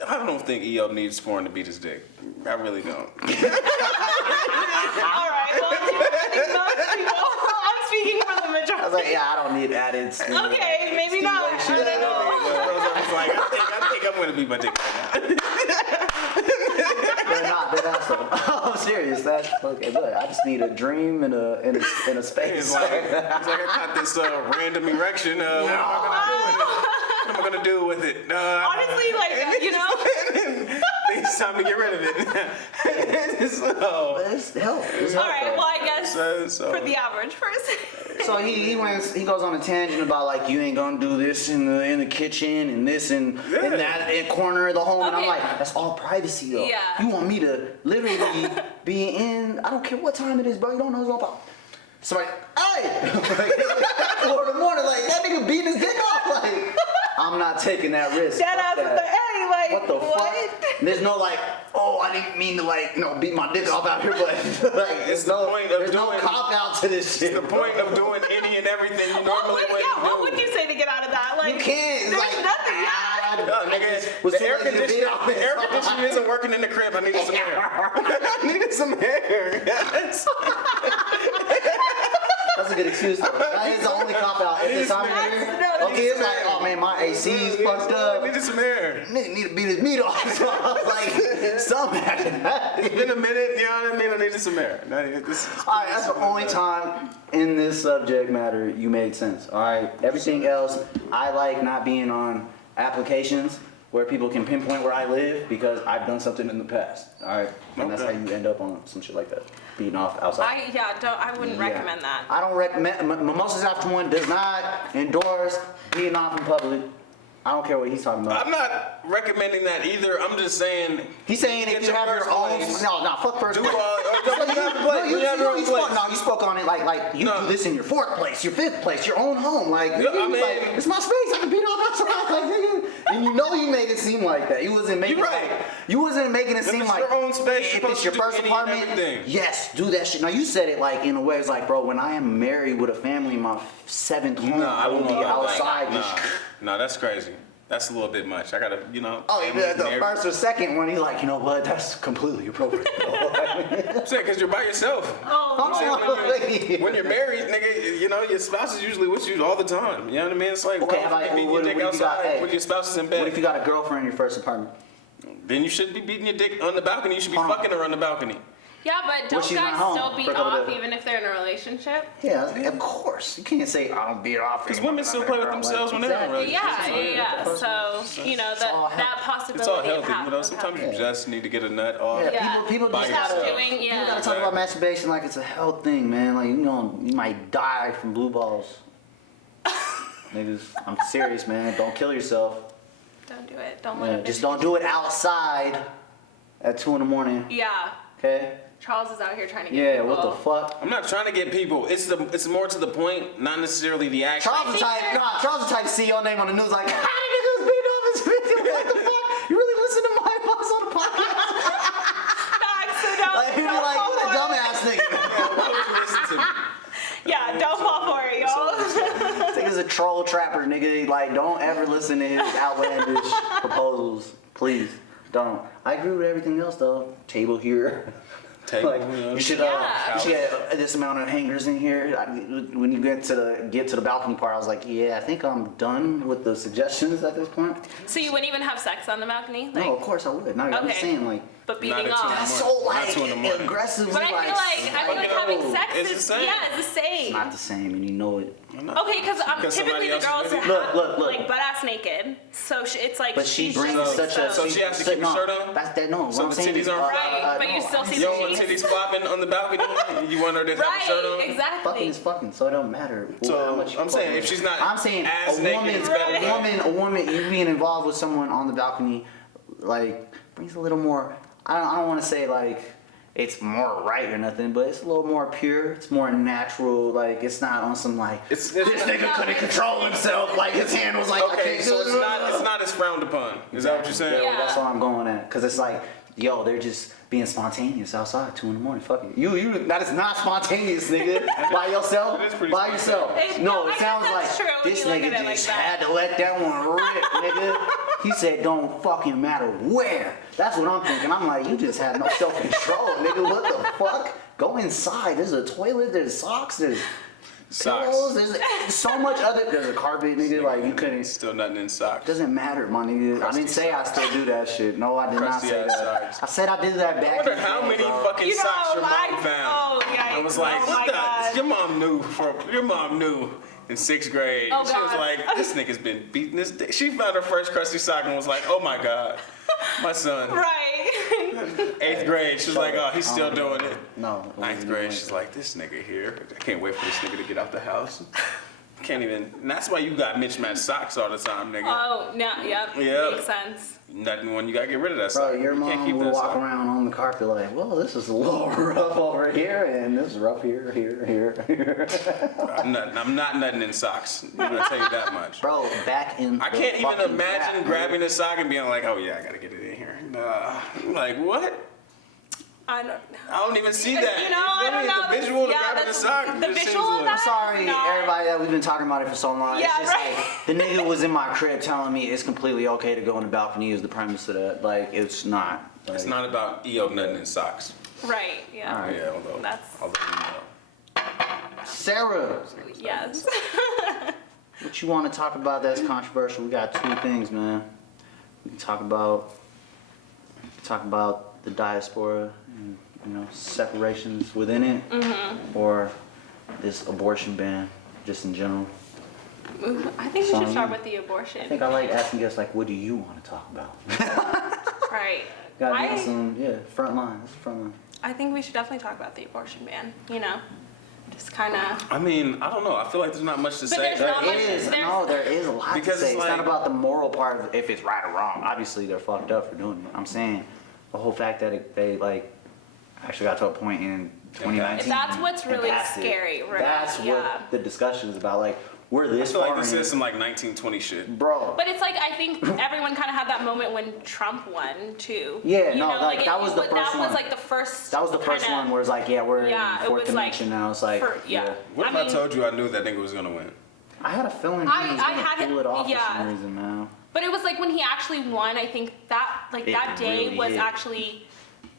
I don't think Eyob needs porn to beat his dick. I really don't. All right, well, I think most people. I'm speaking for the I was majority. like, yeah, I don't need added. Okay, maybe not. I don't know. I think I'm gonna beat my dick right now. They're not. They're not. So. I'm serious. That's okay. Look, I just need a dream and a space. It's like I got this random erection. What am I gonna do with it? Honestly, like, you know. Things time to get rid of it. So, But it's help. It's All help, right. though. Well, I guess so for the average person. So he goes on a tangent about like you ain't gonna do this in the kitchen and this and in that corner of the home, and I'm Okay. like, that's all privacy though. Yeah. You want me to literally be in? I don't care what time it is, bro. You don't know what's about. Somebody, hey, 4 in the morning, like that nigga beating his dick off. Like, I'm not taking that risk. Dead Fuck ass that. at the hey, like What the fuck? There's no like, oh, I didn't mean to like, beat my dick off out here, but like, It's the point of there's no doing- cop out to this shit. the point of doing any and everything you normally What wouldn't would do. you say to get out of that? Like You can't. It's There's like, nothing. Yeah. No, nigga, was the too air lazy to beat off conditioning, his air phone. conditioning isn't working in the crib. I needed some air. I needed some air. Yes. That's a good excuse though. That is the only cop out at this time of year. Okay, it's like, oh man, my AC's fucked I up. needed some air. Nigga need to beat his meat off. So I was like, something happened. It's been a minute, you know what I mean? I needed some air. Alright, that's the only time in this subject matter you made sense. Alright, everything else, I like not being on applications where people can pinpoint where I live because I've done something in the past. Alright, and that's how Okay. you end up on some shit like that, beating off outside. I wouldn't Yeah. recommend that. I don't recommend. Mimosas After One does not endorse beating off in public. I don't care what he's talking about. I'm not recommending that either. I'm just saying. He's saying Get if you your have your first own. place. No, fuck first Do place. don't you have a place? You You have your own place. you spoke on it like you No. do this in your 4th place, your 5th place, your own home. Like, Yeah, I you was mean- like, it's my space. I can beat off outside. Like, nigga. And you know you made it seem like that. You wasn't making You're right. like you wasn't making it If seem it's like your own space, if you're it's your supposed first to do any and apartment. everything. Yes, do that shit. Now you said it like in a way it's like, bro, when I am married with a family in my 7th home, No, I will don't be know about that. outside. No, that's crazy. That's a little bit much. I gotta, Oh, family the and everything. first or second one, he's like, you know what? That's completely appropriate. I'm saying because you're by yourself. Oh, I'm saying Lord. when you're married, nigga, your spouse is usually with you all the time. You know what I mean? It's like, Okay, why how would about- you be what beating your if dick you got- outside hey, when your spouse is in What if bed? you got a girlfriend in your first apartment? Then you shouldn't be beating your dick on the balcony. You should be Hold on. fucking her on the balcony. yeah, but don't she's not guys home still beat for a couple off days. even if they're in a relationship? Yeah, of course. You can't say I don't beat her off. 'Cause women still play with themselves when they're in a relationship. Yeah. So all that possibility It's all healthy, happens. Sometimes you Yeah. just need to get a nut off. Yeah, Yeah. people By just Stop yourself. gotta, doing, people gotta yeah. talk about masturbation like it's a health thing, man. Like you might die from blue balls. Niggas, I'm serious, man. Don't kill yourself. Don't do it. Don't Yeah, let just it. don't do it outside at 2 in the morning. Yeah. Okay? Charles is out here trying to get Yeah, people. what the fuck? I'm not trying to get people. It's more to the point, not necessarily the action. Charles the type, Charles the type to see your name on the news like, how did niggas beat off his video? What the fuck? You really listen to my boss on the podcast? Facts, so don't, Like, people don't like, fall what a for it. dumbass nigga. Why would you listen to me? Yeah, don't fall for it, y'all. This nigga's a troll trapper, nigga. Like, don't ever listen to his outlandish proposals. Please, don't. I agree with everything else, though. Table here. Table, Like, you know. you should Yeah. get this amount of hangers in here. When you get to the balcony part, I was like, yeah, I think I'm done with the suggestions at this point. So you wouldn't even have sex on the balcony? Like, No, of course I would. No, I'm just Okay. saying, like, but Not beating at off. 2 that's morning. so Not like 2 in the morning. aggressively. But I feel like having no. sex It's is the same. yeah, it's the same. It's not the same, and you know it. Okay, because Because typically somebody the else girls is are with you? Look. like butt ass naked, so it's like. But she she's brings just such a. exposed. So she has to keep her no, shirt on? That's that. No, So what I'm the saying titties is, aren't Right, but no, you still see You the don't want cheeks. titties flopping on the balcony? You want her to have a shirt on? Right, exactly. Fucking is fucking, so it don't matter. So, how much you I'm saying, fuck if with. she's not I'm saying as a naked, woman, it's better. a woman, you being involved with someone on the balcony, like brings a little more. I don't want to say like it's more right or nothing, but it's a little more pure. It's more natural. Like it's not on some like It's this nigga couldn't control himself. Like his hand was like, I okay, can't so do it's not as frowned upon. Is that what you're saying? Yeah, Yeah. that's what I'm going at. Cause it's like, yo, they're just being spontaneous outside 2 in the morning. Fuck it. You. That is not spontaneous, nigga. By yourself. It is pretty By yourself. No, I it guess sounds that's like true when this you look nigga at it like just that. had to let that one rip, nigga. He said, don't fucking matter where. That's what I'm thinking. I'm like, you just had no self-control, nigga. What the fuck? Go inside. There's a toilet. There's socks. There's pillows. There's so much other. There's a carpet, nigga. Like you couldn't. Still nothing in socks. Doesn't matter, my nigga. I Crusty didn't say I still do that shit. No, I did not Crusty say ass that. socks. I said I did that I back. wonder in the how day, many bro. fucking You know, socks your mom found. Oh, yeah. I was like, oh what my the? God. Your mom knew in 6th grade. Oh, She was God. like, this nigga's been beating this dick. She found her first crusty sock and was like, oh my God, my son. Right. 8th grade, she's like, oh, he's still doing it. No. it 9th wasn't grade, like she's that. like, this nigga here. I can't wait for this nigga to get out the house. Can't even. And that's why you got mismatched socks all the time, nigga. Oh, no, yep. Yep. Makes sense. Nothing when you gotta get rid of that Bro, sock. your You can't mom keep will that walk sock. around on the carpet like, well, this is a little rough over here, and this is rough here, here. I'm not nutting in socks. I'm gonna tell you that much. Bro, back in I the can't even fucking imagine rap, grabbing a sock and being like, oh yeah, I gotta get it in here. Nah. Like, what? I don't. I don't even see that. You know, I don't know. The visual of Yeah, grabbing the that's- sock. the just visual seems of like- that? Sorry, No. everybody that we've been talking about it for so long. Yeah, it's just right. like the nigga was in my crib telling me it's completely okay to go on the balcony is the premise of that. Like it's not. Like, It's not about Eyob nutting in socks. Right, yeah. Alright. Yeah, although That's- you know. Sarah, Yes. what you want to talk about that's controversial? We got two things, man. We can talk about the diaspora and separations within it, or this abortion ban, just in general. I think we should start with the I abortion. think I like asking guests like, what do you want to talk about? Right. Gotta be on I, some front line. That's front line. I think we should definitely talk about the abortion ban, you know? Just kind of. I mean, I don't know. I feel like there's not much to say. there's not much- There is a lot Because to say. it's It's not like- about the moral part of if it's right or wrong. Obviously, they're fucked up for doing it. I'm saying the whole fact that they like actually got to a point in 2019. That's what's and really passed it. scary, right? That's Yeah. what the discussion is about. Like we're I this feel like far this in, is some like 1920 shit. bro. But it's like, I think everyone kind of had that moment when Trump won, too. Yeah, You no, know, like, that was the that first was one. like the first. That was the first kinda- one where it's like, we're Yeah, in it fourth was like dimension now. It's like, yeah. What if I told you I knew that nigga was gonna win? I had a feeling he I was gonna had it- pull it off yeah. for some reason, man. But it was like when he actually won, I think that It that day really was hit. actually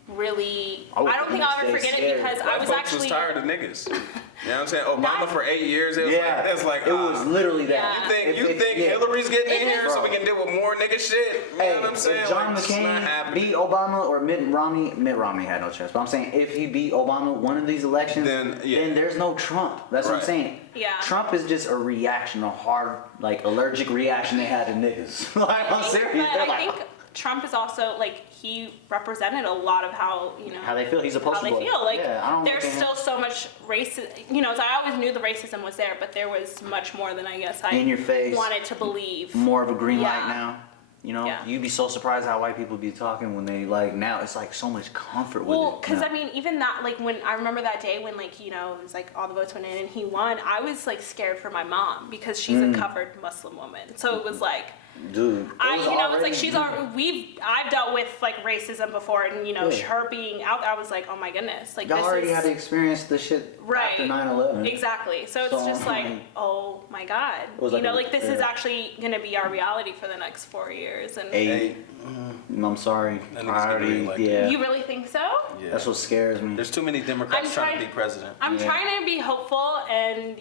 really. I woke I up don't think the I'll ever next day forget scared. it because I Black was folks actually. was tired of niggas. You know what I'm saying? Obama Not- for 8 years. It was Yeah, like, it's like it was literally that. Yeah. You think Hillary's getting in It here is- so we can deal with more nigga shit? You know what I'm saying? If John Like, it's not McCain happening. beat Obama or Mitt Romney had no chance. But I'm saying if he beat Obama one of these elections, Then, yeah. then there's no Trump. That's what I'm Right. saying. Yeah. Trump is just a reaction, a hard, like allergic reaction they had to niggas. Like I'm serious. But They're I like, think Trump is also like he represented a lot of how how they feel. He's a how poster they boy. feel. Like yeah, I don't there's look at him. still so much racism. You know, so I always knew the racism was there, but there was much more than I guess I In your face. wanted to believe. More of a green light Yeah. now. You know, Yeah. you'd be so surprised how white people be talking when they like now. It's like so much comfort with Well, it. because now. I mean, even that, like when I remember that day when like it was like all the votes went in and he won, I was like scared for my mom because she's Mm. a covered Muslim woman. So it was like. dude, It's like she's already. I've dealt with like racism before, and Yeah. her being out. I was like, oh my goodness, like y'all this already is had to experience the shit right. after 9/11. Exactly. So it's So, just like, like, oh my god, was like a- this is yeah. actually gonna be our reality for the next 4 years, and Eight. I'm sorry. That I nigga's getting already, reelected. yeah. you really think so? Yeah. That's what scares me. There's too many Democrats I'm trying to trying- be president. I'm Yeah. trying to be hopeful, and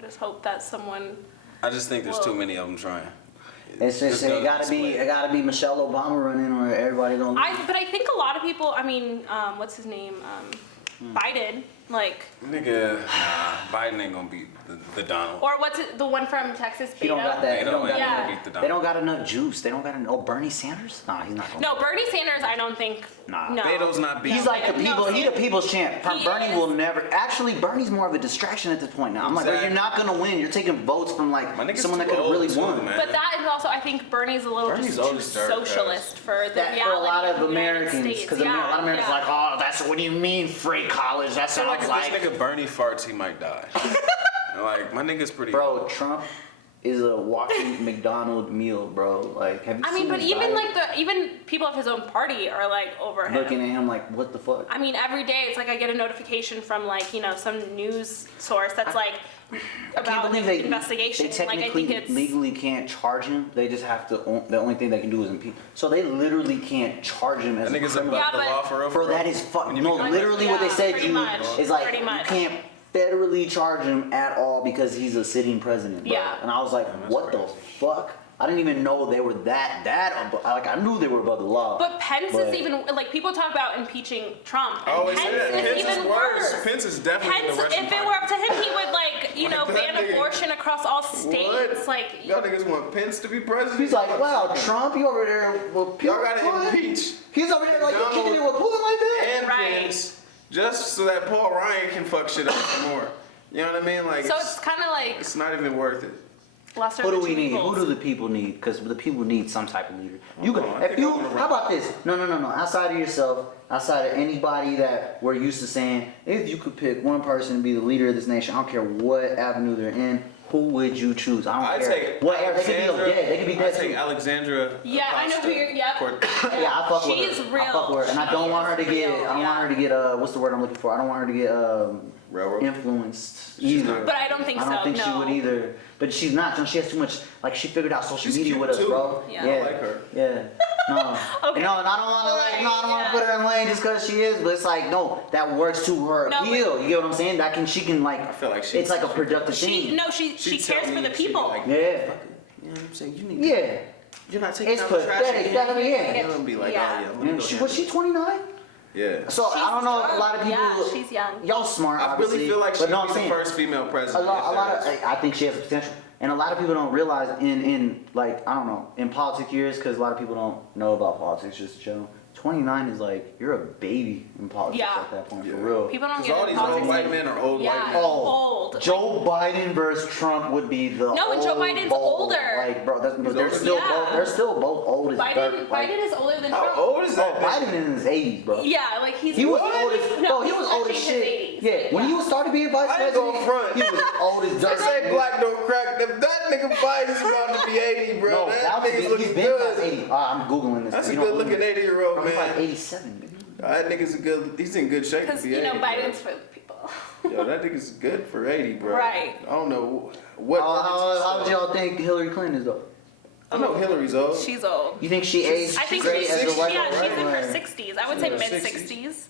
just hope that someone. I just think there's Well- too many of them trying. It's just This it gotta goes be this way. it gotta be Michelle Obama running or everybody gonna. But I think a lot of people. I mean, what's his name? Biden. Like, Nigga, Biden ain't gonna beat the Donald. or what's it, the one from Texas? He don't got Beto? that. They He don't don't got, ain't Yeah. gonna beat the they Donald. don't got enough juice. They don't got enough. Oh, Bernie Sanders? Nah, he's not gonna. No, Bernie Sanders. I don't think. Nah. No. Beto's not beating. He's like the No, people. He the Sanders- people's champ. He Bernie is. will never. Actually, Bernie's more of a distraction at this point now. I'm like, well, you're not Exactly. gonna win. You're taking votes from like My nigga's someone that too could have really old, too, won. man. But that is also, I think Bernie's a little Bernie's just old too as dirt, socialist for the That reality for a lot of the United Americans, States. because a lot of Americans are like, oh, that's what do you mean free college? That I feel like sounds if like. this nigga Bernie farts, he might die. Like, my nigga's pretty Bro, Trump is a walking McDonald's meal, bro. Like, have you I seen mean, but his even diet? like even people of his own party are like over him. Looking at him like, what the fuck? I mean, every day it's like I get a notification from like some news source that's like I about can't believe they investigation. They Like I technically think it's legally can't charge him. They just have to. The only thing they can do is impeach. So they literally can't charge him as That a nigga's criminal. above Yeah, the but- law for real. Bro, for real. that is fuck. When you No, become literally what they Yeah, said pretty you much, is like pretty you much. can't federally charge him at all because he's a sitting president. Bro. Yeah. And I was like, that's what the crazy. fuck? I didn't even know they were that like I knew they were above the law. But Pence But- is even like people talk about impeaching Trump. And Oh, is Pence it? is Pence even is worse. worse. Pence is definitely Pence, the Russian if it party. were up to him, he would Like, that ban nigga- abortion across all states. What? Like, Y'all niggas want Pence to be president? He's like, wow, Trump, you over there? Well, Y'all gotta what? impeach. He's over there like, Donald kicking it so that Paul Ryan can fuck shit up some more. You know what I mean? Like, So it's kind of like it's not even worth it. lesser Who of do the we two need? evils. Who do the people need? Because the people need some type of leader. You I go. think If you, I wanna how about this? No. Outside of yourself, outside of anybody that we're used to saying, if you could pick one person to be the leader of this nation, I don't care what avenue they're in. Who would you choose? I I'd don't care. take Whatever. They could be Alexandra. dead. They could be I'd dead take too. Alexandra. Yeah, I know who you're. Yep. Yeah, I fuck with her. She's real. I fuck with her, and I don't She want her to is get. real, I don't want her to get. What's the word I'm looking for? I don't want her to get Railroad. influenced She's either. not. But I don't think I don't so. think no. she would either. But she's not. She has too much. Like she figured out social She's media cute with us, too. bro. Yeah. Yeah. I like her. Yeah. No. Okay. No, and I don't want to like. No, I don't want to put her in lane just because she is. But it's like no, that works to her No, but- appeal. You get what I'm saying? That can she can like. I feel like she. It's like a productive She thing. no, she She'd cares tell for me, the she'd be people. like, Yeah. "Fuck it." You know what I'm saying? You need. Yeah. You're not taking It's out the trash pathetic. again. That'll be it. And I'm be like, Yeah. oh yeah. let me And go she handle was she it. 29? Yeah. So I don't know if a lot of people. Yeah, she's young. Y'all smart. I obviously, really feel like but she'd no, be I'm the saying, first female president. A lot if there of, is. I think she has potential, and a lot of people don't realize in like I don't know in politic years because a lot of people don't know about politics just in general. 29 is like you're a baby in politics Yeah. at that point Yeah. for real. People don't Because get all into these old politics. white men are old Yeah. white men. Old. Joe Biden versus Trump would be the No, and Joe old Biden's bowl. older. Like bro, they're older? still Yeah. both they're still both old as Biden, dirt. Like, Biden is older than How Trump. old is oh, that? Biden in his 80s, bro. Yeah, like he's. He was What? old as No, bro. He he's was old as touching shit. his 80s. Yeah, when he was started being vice I ain't gonna president, front. he was old as dirt. They say black don't crack. If that nigga Biden's about to be 80, bro, No, that that was nigga's he's looking been past good. 80. I'm googling this. That's a You don't good looking believe me. 80-year-old Bro, he's like man. 87. Baby. That nigga's a good. He's in good shape to Because be you 80. know bro. Biden's for the people. Yo, that nigga's good for 80, bro. Right. I don't know what. How do y'all think Hillary Clinton is though? I know Hillary's old. She's old. You think she aged I think great she's as a white yeah, she's in her woman? 60s. I would She's say in her mid 60s. 60s.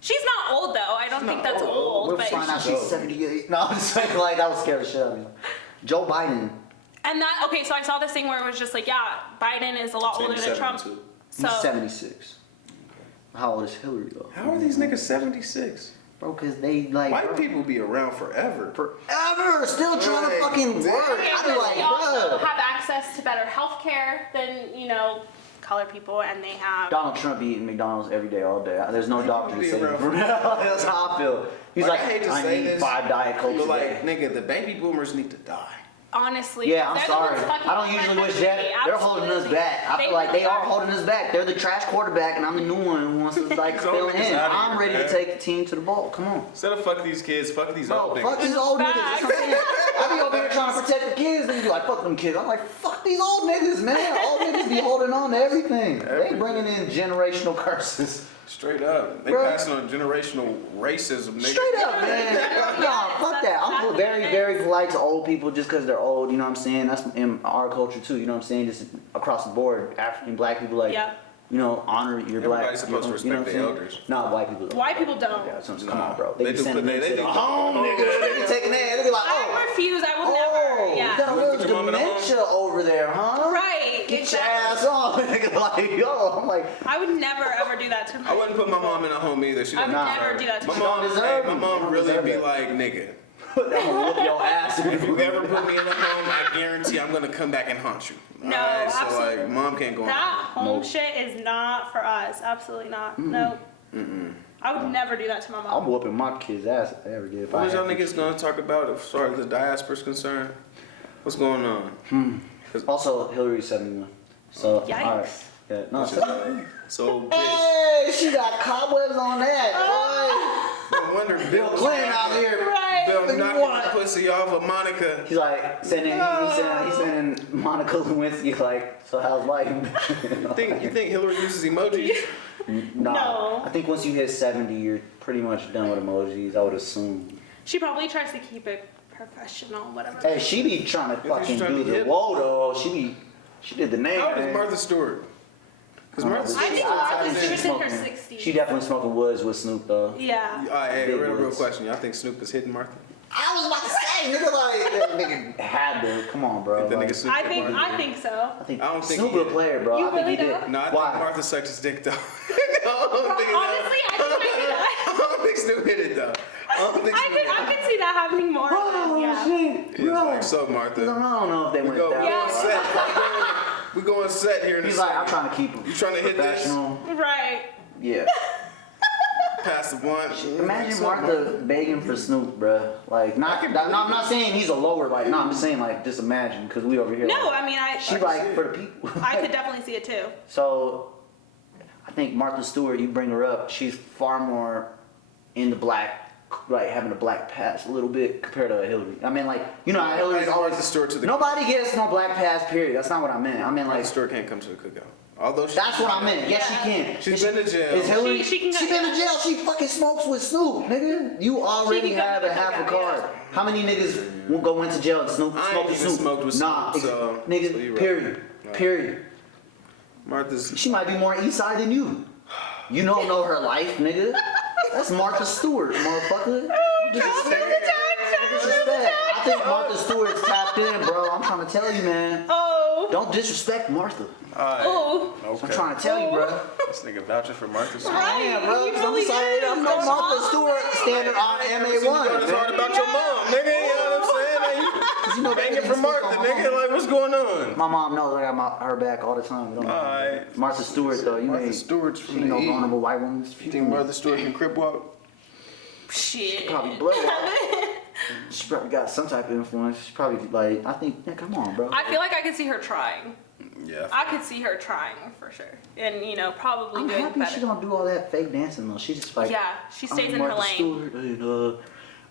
She's not old though. I don't She's think not that's old. old, We'll but find out she's she's old. 78. No, I'm just saying, like that was scary shit out of me. Joe Biden, and that okay. So I saw this thing where it was just like, yeah, Biden is a lot older than Trump. 72. So he's 76. How old is Hillary though? How are these niggas 76? Bro, cause they like White bro, people be around forever. forever still trying to Right. fucking work. Okay, I but be like, they also bro. have access to better health care than colored people, and they have. Donald Trump be eating McDonald's every day, all day. There's no doctor to be save him around from that. That's how I feel. He's like, I hate to I say need this, 5 Diet Cokes but a day. like, nigga, the baby boomers need to die. Honestly, Yeah, I'm they're the sorry. ones fucking I don't up our usually wish country. that. They're holding us Absolutely. back. I feel like really they are holding us back. They're the trash quarterback, and I'm the new one who wants to like These old fill niggas in. outta I'm here, ready to man. take the team to the ball. Come on. Instead of fuck these kids, fuck these Bro, old fuck niggas. these old niggas. That's what I'm saying. I be over here trying to protect the kids, and you be like, fuck them kids. I'm like, fuck these old niggas, man. Old niggas be holding on to everything. They bringing in generational curses. Straight up. They Bruh. passing on generational racism, nigga. Straight up, man. No, fuck that. I'm very, very polite to old people just because they're old. You know what I'm saying? That's in our culture too. You know what I'm saying? Just across the board, African, black people, like, Yeah. you know, honor your black. Everybody's supposed to you know respect what I'm their saying? elders. Nah, white people don't. White people don't. Yeah, so come Nah. on, bro. They be do sending put- them they to do the put home, them nigga. They be taking that. They be like, oh. I refuse. I would Oh, never. you Yeah. got a Put little your mom in the dementia over there, huh? Right. Get your Exactly. ass on, nigga. Like, yo, I'm like, I would never ever do that to I my. wouldn't put my mom in a home either. She I don't would Nah. never do that to My my mom, deserve hey, it. my You mom don't really deserve be it. like, nigga, I'm gonna whoop your ass. if you ever put me in a home, I guarantee I'm gonna come back and haunt you. No, Alright, so absolutely. like, mom can't go in. That home Nope. shit is not for us. Absolutely not. Nope. I would never do that to my I'm mom. whooping my kids' ass if they ever did. If What I was y'all had to. niggas gonna talk about as far as the diaspora's concerned? What's going on? Also, Hillary's 71. So, Yikes. alright. Yeah, no, Which is like, so bitch. hey, she got cobwebs on that. No wonder Bill Boy. Clinton out here. Right. Bill knocking What? the pussy off of Monica. He's like sending, he's sending Monica Lewinsky like, so how's life? You think Hillary uses emojis? Nah. No. I think once you hit 70, you're pretty much done with emojis. I would assume. She probably tries to keep it professional, whatever. Hey, she be trying to think fucking she's trying to do be the hip? whoa though. She did the name. How old is man. Martha Stewart? Because Martha I Stewart. think Martha Stewart's in her 60s. She definitely smoking woods with Snoop though. Yeah. Alright, hey, Big real words. question. Y'all think Snoop is hitting Martha? I was about to say, nigga, like that nigga had to. Come on, bro. That Like, nigga Snoop I hit think Martha? I think so. I don't think Snoop he a did. player, bro. You I think really he did. don't? No, I Why? think Martha sucked his dick though. I don't think Honestly, I think I do that. I don't think Snoop hit it though. I don't think Snoop hit I could see that happening more. Oh Yeah. shit, He's bro. like, so I Martha, don't know if they we went go, that. we Yeah. going set. We going set here in the He's like, city. I'm trying to keep him You trying to hit this? professional. Right. Yeah. Past the one. Imagine Martha begging for Snoop, bruh. Like, no, I'm not saying he's a lower, like, no, I'm just saying, like, just imagine, because we over here. No, like, I mean, she like for the people. I could definitely see it too. So, I think Martha Stewart, you bring her up, she's far more into black, like having a black past a little bit compared to Hillary. I mean, like, you know how Hillary's always Martha Stewart to the. nobody gets no black past. Period. That's not what I meant. I mean, Martha like, Stewart can't come to the cookout. Although that's what I meant. Yes, she can. She's been to jail. Is Hillary? She can go- been to jail. She fucking smokes with Snoop, nigga. You already can go have to a the half a cookout, card. How many niggas won't go into jail and smoke I ain't with even Snoop? smoked with Nah, Snoop, so nigga. you're right. Period. Right. Period. Martha's. She might be more east side than you. You don't know her life, nigga. That's Martha Stewart, motherfucker. Disrespect. I think Martha Stewart's tapped in, bro. I'm trying to tell you, man. Oh. Don't disrespect Martha. Oh. Okay. I'm trying to tell you, bro. This nigga vouching for Martha Stewart. Right. Yeah, bro. You 'Cause really I'm sorry. is. I'm Going from Martha all the Stewart way. standing on You MA1. know, it's hard man. about your mom, nigga. You know what I'm saying? Like, You know, banging they for speak Martha, on my nigga. mom. Like, what's going on? My mom knows I got her back all the time. Don't Alright. Martha Stewart, though. You Martha ain't. Stewart's She from ain't the no E. vulnerable white woman. You think Martha Stewart can crip walk? Shit. Probably blood. She probably got some type of influence. She probably like. I think. Yeah, come on, bro. I feel like I could see her trying. Yeah. I could see her trying for sure, and you know, probably I'm doing happy better. she don't do all that fake dancing though. She just like. Yeah, she stays I'm in her Martha lane. Stewart, and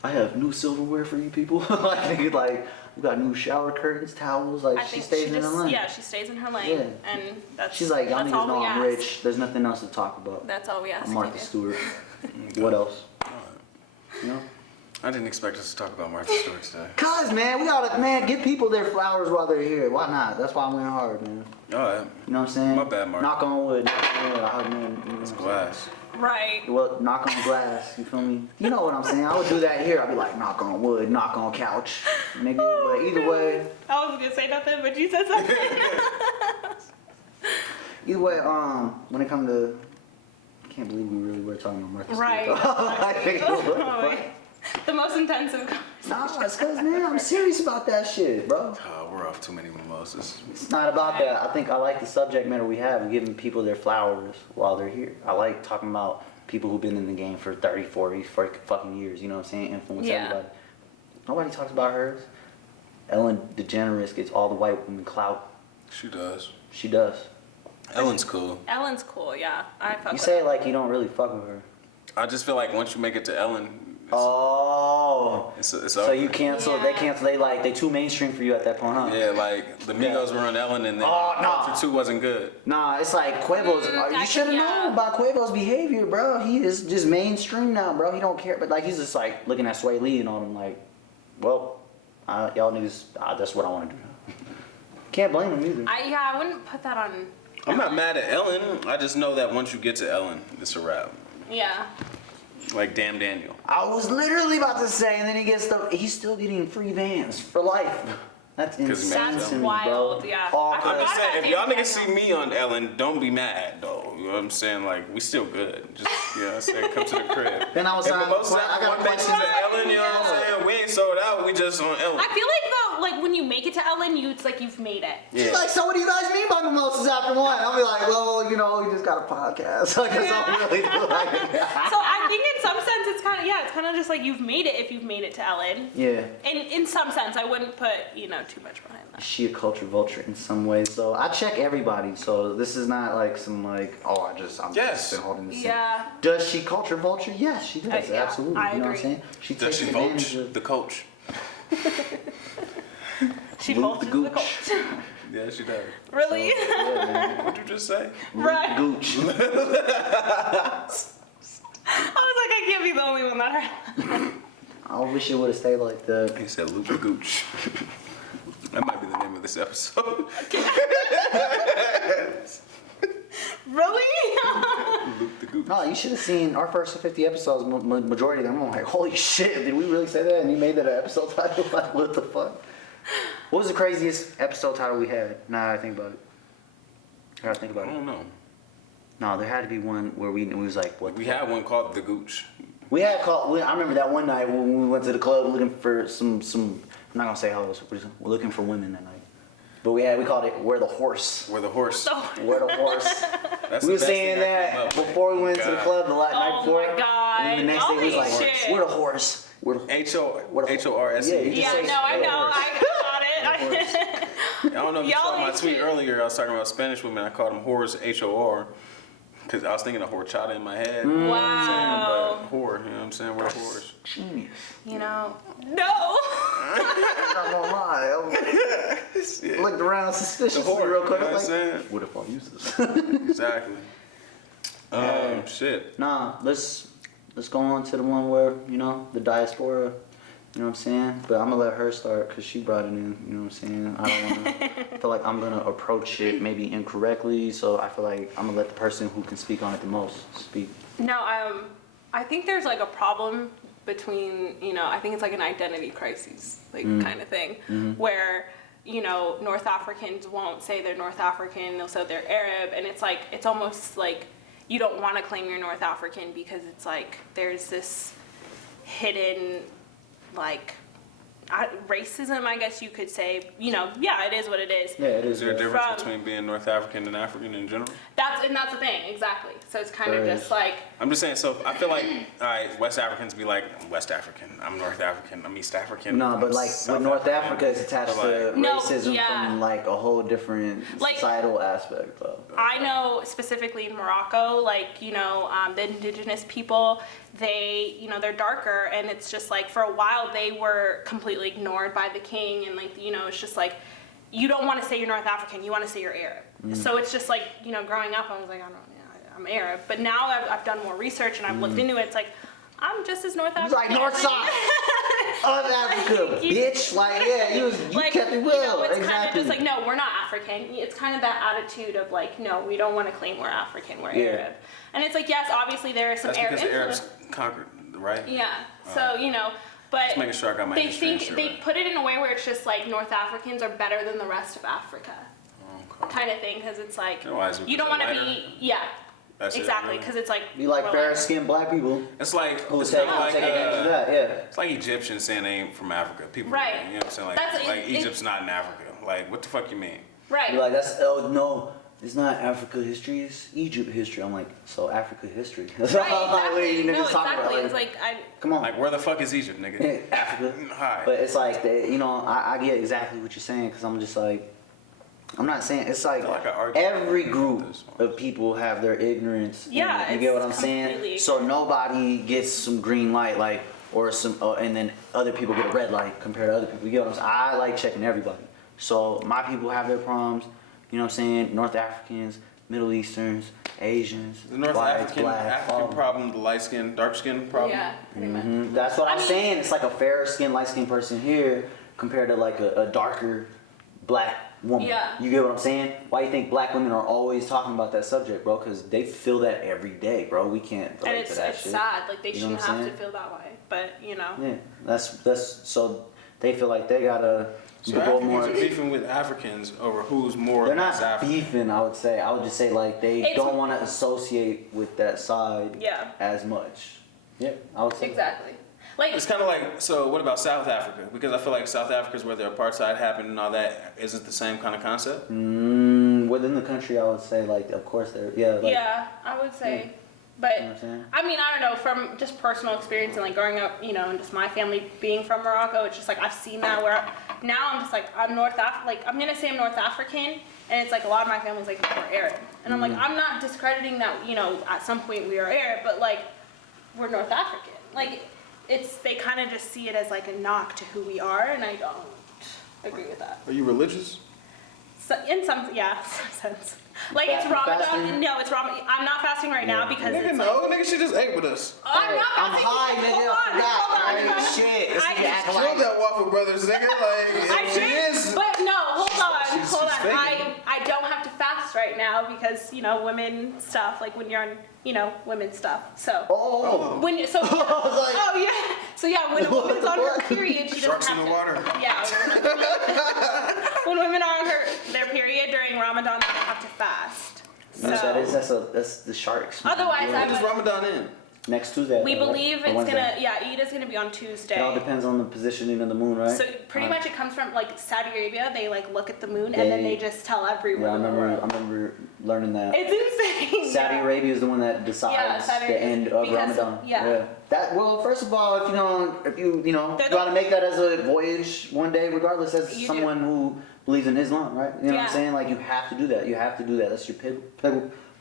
I have new silverware for you people. Like, nigga, like we got new shower curtains, towels. Like I she think stays she in just, her lane. yeah, she stays in her lane, Yeah. and that's. She's like, y'all that's niggas all know we I'm ask. rich. There's nothing else to talk about. That's all we ask. I'm Martha you. Stewart. What else? You know? I didn't expect us to talk about Martha Stewart today. Cause man, we gotta give people their flowers while they're here. Why not? That's why I went hard, man. Alright. You know what I'm saying? My bad, Mark. Knock on wood. Yeah, man, you know It's what I'm glass. Right. saying? Well, knock on glass. You feel me? You know what I'm saying? I would do that here. I'd be like, knock on wood, knock on couch, nigga. But either way, I was gonna say nothing, but you said something. either way, when it comes to, I can't believe we really were talking about Martha Right. Stewart. I think it was, Oh, wait. The most intensive. nah, it's cause man, I'm serious about that shit, bro. We're off too many mimosas. It's not about that. I think I like the subject matter we have, giving people their flowers while they're here. I like talking about people who've been in the game for 30, 40 fucking years, you know what I'm saying? Influence Yeah. everybody. Nobody talks about hers. Ellen DeGeneres gets all the white women clout. She does. She does. Ellen's cool. Ellen's cool, yeah. I fuck You with say her. it like you don't really fuck with her. I just feel like once you make it to Ellen, Oh. it's So over. you cancel, Yeah. they cancel, they too mainstream for you at that point, huh? Yeah, like the Migos were on Ellen and then Oh, no. Culture 2 wasn't good. Nah, it's like Quavo's. I You should have yeah. known about Quavo's behavior, bro. He is just mainstream now, bro. He don't care, but like he's just like looking at Sway Lee and all them, like, well, y'all niggas, that's what I want to do now. Can't blame him either. I wouldn't put that on. I'm not mad at Ellen. I just know that once you get to Ellen, it's a wrap. Yeah. Like Damn Daniel. I was literally about to say, and then he's still getting free vans for life. That's 'Cause he insane made That's to me, wild, bro. yeah. All I I'm cause- just forgot saying, about if y'all Damn niggas see Daniel. me on Ellen, don't be mad though. You know what I'm saying? Like, we still good. Just, you know what I'm saying? Come to the crib. Then I was If saying, Mimosas I got a one day she's question. at Ellen, you know what I'm saying? We ain't sold out, we just on Ellen. I feel like though, like when you make it to Ellen, it's like you've made it. Yeah. She's like, so what do you guys mean by mimosas after one? I'll be like, well, you know, we just got a podcast. I guess I'll really do like So I think in some sense it's kind of just like you've made it if you've made it to Ellen. Yeah. And in some sense, I wouldn't put too much behind that. Is she a culture vulture in some ways? So I check everybody. So this is not like some like, oh, I'm Yes. just been holding this in. Yeah. Does she culture vulture? Yes, she does. Yeah, Absolutely. I you know what I'm agree. saying? She Does takes she advantage vote of the coach? She Luke bolsters the the Gooch. cult. Yeah, she does. Really? Yeah, man. What'd you just say? Right. Gooch. I was like, I can't be the only one that heard. I wish it would have stayed like that. He said Luke the Gooch. That might be the name of this episode. Really? Luke the Gooch. No, you should have seen our first 50 episodes. Majority of them, I'm like, holy shit, did we really say that? And you made that an episode title? Like, what the fuck? What was the craziest episode title we had? Now that I think about it. I gotta think about I it. don't know. No, there had to be one where we was like, what? We had one called the Gooch. We had called. I remember that one night when we went to the club looking for some. I'm not gonna say hoes. We're looking for women that night. But we called it "Where the Horse." Where the horse. Oh, Where the horse. That's We the were best saying thing that came that up with. before we went to the God. club the night oh before. my god. say he was like, Holy shit. we're the horse. We're the H-O-R-S-E. Yeah, you just Yeah, say, no, I "We're the know. horse." I got it. I don't know if you Y'all saw my need tweet to- earlier. I was talking about Spanish women. I called them whores, H-O-R. Because I was thinking of horchata in my head. Wow. But whore, you know what I'm saying? We're whores. Genius. You know, no. I'm not gonna lie. I looked around suspiciously The whore, real quick. you know I'm what I'm like, saying? what if I use this? Exactly. Shit. Nah, let's go on to the one where, you know, the diaspora, you know what I'm saying? But I'm gonna let her start because she brought it in, you know what I'm saying? I don't wanna, I feel like I'm gonna approach it maybe incorrectly, so I feel like I'm gonna let the person who can speak on it the most speak. No, I think there's like a problem between, you know, I think it's like an identity crisis, like kind of thing, where, you know, North Africans won't say they're North African, they'll say they're Arab, and it's like, it's almost like you don't want to claim you're North African because it's like there's this hidden, like, racism, I guess you could say. You know, yeah, it is what it is. Yeah, it Is is. there a yeah. difference From- between being North African and African in general? That's the thing, exactly. So it's kind of There just is. like, I'm just saying, so I feel like, all right, West Africans be like, I'm West African, I'm North African, I'm East African. No, but I'm like South with North African. Africa, it's attached to No, racism yeah. from like a whole different Like- societal aspect of. I know specifically in Morocco, like, you know, the indigenous people, they, you know, they're darker, and it's just like for a while they were completely ignored by the king, and like, you know, it's just like, you don't want to say you're North African, you want to say you're Arab. So it's just like, you know, growing up, I was like, I don't know, I'm Arab. But now I've done more research and I've looked into it, it's like, I'm just as North It's African. like North Side of Africa, Like, you- bitch. Like, yeah, you Like, kept it you well. know, it's exactly. kind of just like, no, we're not African. It's kind of that attitude of like, no, we don't want to claim we're African, we're Yeah. Arab. And it's like, yes, obviously there is some That's Arab because the influence. Arabs conquered, right? Yeah. So, you know, but Just making sure I got my they history and think shit they right. put it in a way where it's just like North Africans are better than the rest of Africa, Okay. kind of thing, because it's like You know why is it you don't because want to they're be, yeah, That's it, exactly, really? because it's like Be like we're fair skinned black people It's like, who it's take, kind of like, take advantage of that, yeah. it's like Egyptians saying they ain't from Africa. People, Right. you know what I'm saying? Like, That's- like it- Egypt's not in Africa. Like, what the fuck you mean? right. Be like, that's, oh no, it's not Africa history, it's Egypt history. I'm like, so Africa history. That's Right, all exactly. you No, niggas talking exactly. about. It's like come on. Like, where the fuck is Egypt, nigga? Africa. Hi. But it's like, you know, I get exactly what you're saying because I'm just like, I'm not saying, it's like I feel like I argued every about group this one. of people have their ignorance. Yeah, You get what I'm it's saying? completely- So nobody gets some green light, like, or some, and then other people get a red light compared to other people. You get what I'm saying? I like checking everybody. So my people have their problems, you know what I'm saying? North Africans, Middle Easterns, Asians, The North whites, black, all African of them. problem, the light skin, dark skin problem. yeah, pretty much. That's what I I'm mean- saying. It's like a fair skinned, light skinned person here compared to like a darker black woman. Yeah. You get what I'm saying? Why you think black women are always talking about that subject, bro? Because they feel that every day, bro. We can't And relate it's to that shit. sad. Like they You know shouldn't what I'm have to saying? feel that way, but you know. Yeah, that's so they feel like they gotta So go Africans more. are beefing with Africans over who's more They're or less not African. beefing. I would say. I would just say like they It's- don't want to associate with that side Yeah. as much. Yeah, I would say. Exactly. Like It's kind of like, so what about South Africa? Because I feel like South Africa's where the apartheid happened and all that isn't the same kind of concept. Within the country, I would say like, of course, they're like, yeah, I would say. But You know what I'm saying? I mean, I don't know, from just personal experience and like growing up, you know, and just my family being from Morocco, it's just like I've seen that where now I'm just like I'm I'm gonna say I'm North African, and it's like a lot of my family's like we're Arab, and I'm like I'm not discrediting that, you know, at some point we are Arab, but like we're North African, like they kind of just see it as like a knock to who we are, and I don't agree with that. Are you religious? So, in some sense. Like it's Ramadan. Fasting? No, it's Ramadan. I'm not fasting right now because Nigga, it's no. Nigga, she just ate with us. I'm not I'm fasting. high, nigga. I forgot. Hold on. Alright, shit. This I nigga just- acting Kill like that Waffle Brothers, nigga. Like, I it should, is. but no, hold on. she's I faking. don't have to fast right now because, you know, women stuff, like when you're on, you know, women's stuff. So Oh. when you, so was like- oh yeah. So yeah, when a woman's on her period, she Sharks doesn't in have the to. water. Yeah. When women are on their period during Ramadan, they have to fast. So That's the sharks. otherwise, When does Ramadan end? Next Tuesday. We believe or it's Wednesday. Eid is gonna be on Tuesday. It all depends on the positioning of the moon, right? So pretty much it comes from like Saudi Arabia. They like look at the moon and then They- they just tell everyone. Yeah, I in the remember. world. I remember learning that. It's insane. Saudi yeah. Arabia is the one that decides Saudi the Arabia- end of because- Ramadan. yeah. That well, first of all, if you They're gotta make that as a voyage one day, regardless, as You someone who believes in Islam, right? You know what I'm Yeah. saying? Like you have to do that. You have to do that. That's your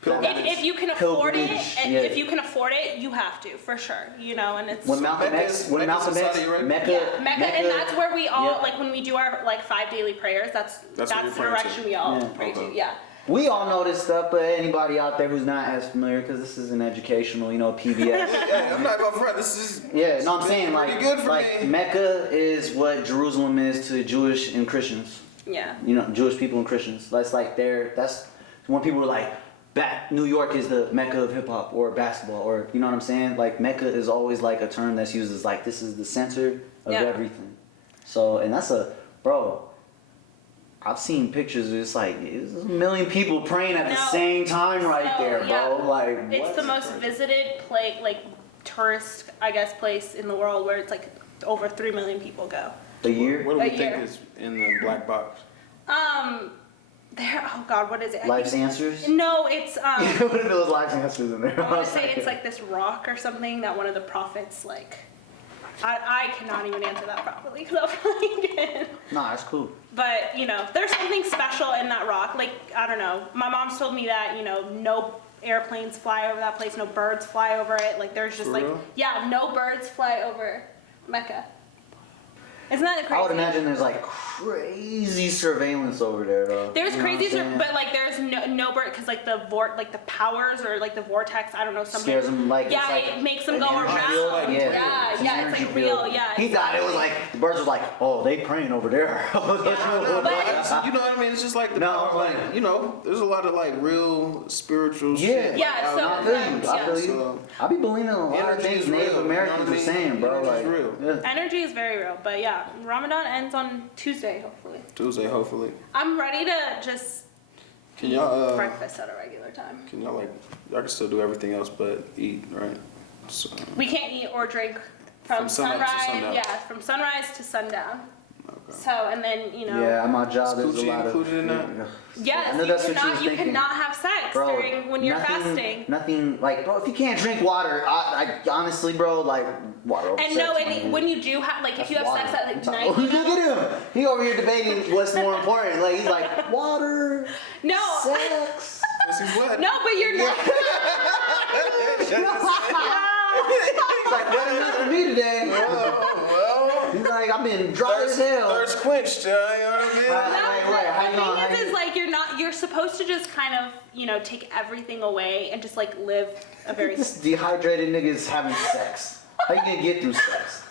If you can afford it, Pilgrimage, and yeah. if you can afford it, you have to for sure. You know, and it's When Malcolm Mecca's- X, when Mecca's Malcolm in X, Saudi Arabia? Mecca, yeah, Mecca, and that's where we all yeah. like when we do our like 5 daily prayers. That's That's what you're the praying to. direction we all Yeah. pray to. Okay. Yeah. We all know this stuff, but anybody out there who's not as familiar, because this is an educational, PBS. Yeah, I'm not going front. This is Yeah, no, I'm been saying pretty like, good for like me. Mecca is what Jerusalem is to Jewish and Christians. Yeah. Jewish people and Christians. That's like that's when people are like, New York is the Mecca of hip hop or basketball, or you know what I'm saying? Like Mecca is always like a term that's used as like this is the center of Yeah. everything. So, and that's bro. I've seen pictures. It's like there's a million people praying at the No. same time right So, there, bro. yeah. Like It's what? the most visited tourist, I guess, place in the world where it's like over 3 million people go. The year. What do A we think year. is in the black box? Oh God, what is it? I Life's think- answers. No, it's What if it was life's answers in there? I want to say it's like this rock or something that one of the prophets like. I cannot even answer that properly because I'll find it. Nah, that's cool. But there's something special in that rock. Like I don't know. My mom's told me that no airplanes fly over that place, no birds fly over it. Like there's just For like real? no birds fly over Mecca. Isn't that crazy? I would imagine there's like crazy surveillance over there, though. There's You know what crazy, I'm saying? but like there's no bird because like the powers or like the vortex. I don't know something. Scares them like Yeah, it's like it makes them an go energy around. field. Yeah, It's an it's energy like field. real. Yeah. He thought it was like the birds was like, oh, they praying over there. No, you know what I mean? It's just like the No, power, like- there's a lot of like real spiritual Yeah. shit. Yeah, like, so- out I there. feel you. I Yeah. feel you. So, I be believing in a lot of energy things is Native real, you know Americans what I are mean? saying, bro. Energy is Like, real. yeah. Energy is very real, but yeah, Ramadan ends on Tuesday, hopefully. Tuesday, hopefully. I'm ready to just Can y'all breakfast at a regular time. Can y'all y'all can still do everything else but eat, right? So, We can't eat or drink from From sunup to sunrise. sundown. Yeah, from sunrise to sundown. okay. So and then Yeah, at my job, there's a Coochie lot of. included in that? yes, I know that's what you thinking. cannot have sex Bro, during when you're nothing, fasting. Nothing like, bro. If you can't drink water, I honestly, bro, like water. over And sex, no, man. when you do have like if you have Water. sex at like I'm talking- night, Look at him. He over here debating what's more important. Like he's like water, no, sex. Pussy's wet. no, but you're not. He's like, what is it for me today? Well, He's like, I've been dry as hell. thirst quenched, you know what I mean? Right, how you The gonna- thing is like you're supposed to just kind of take everything away and just like live a very This dehydrated nigga's having sex. How you gonna get through sex?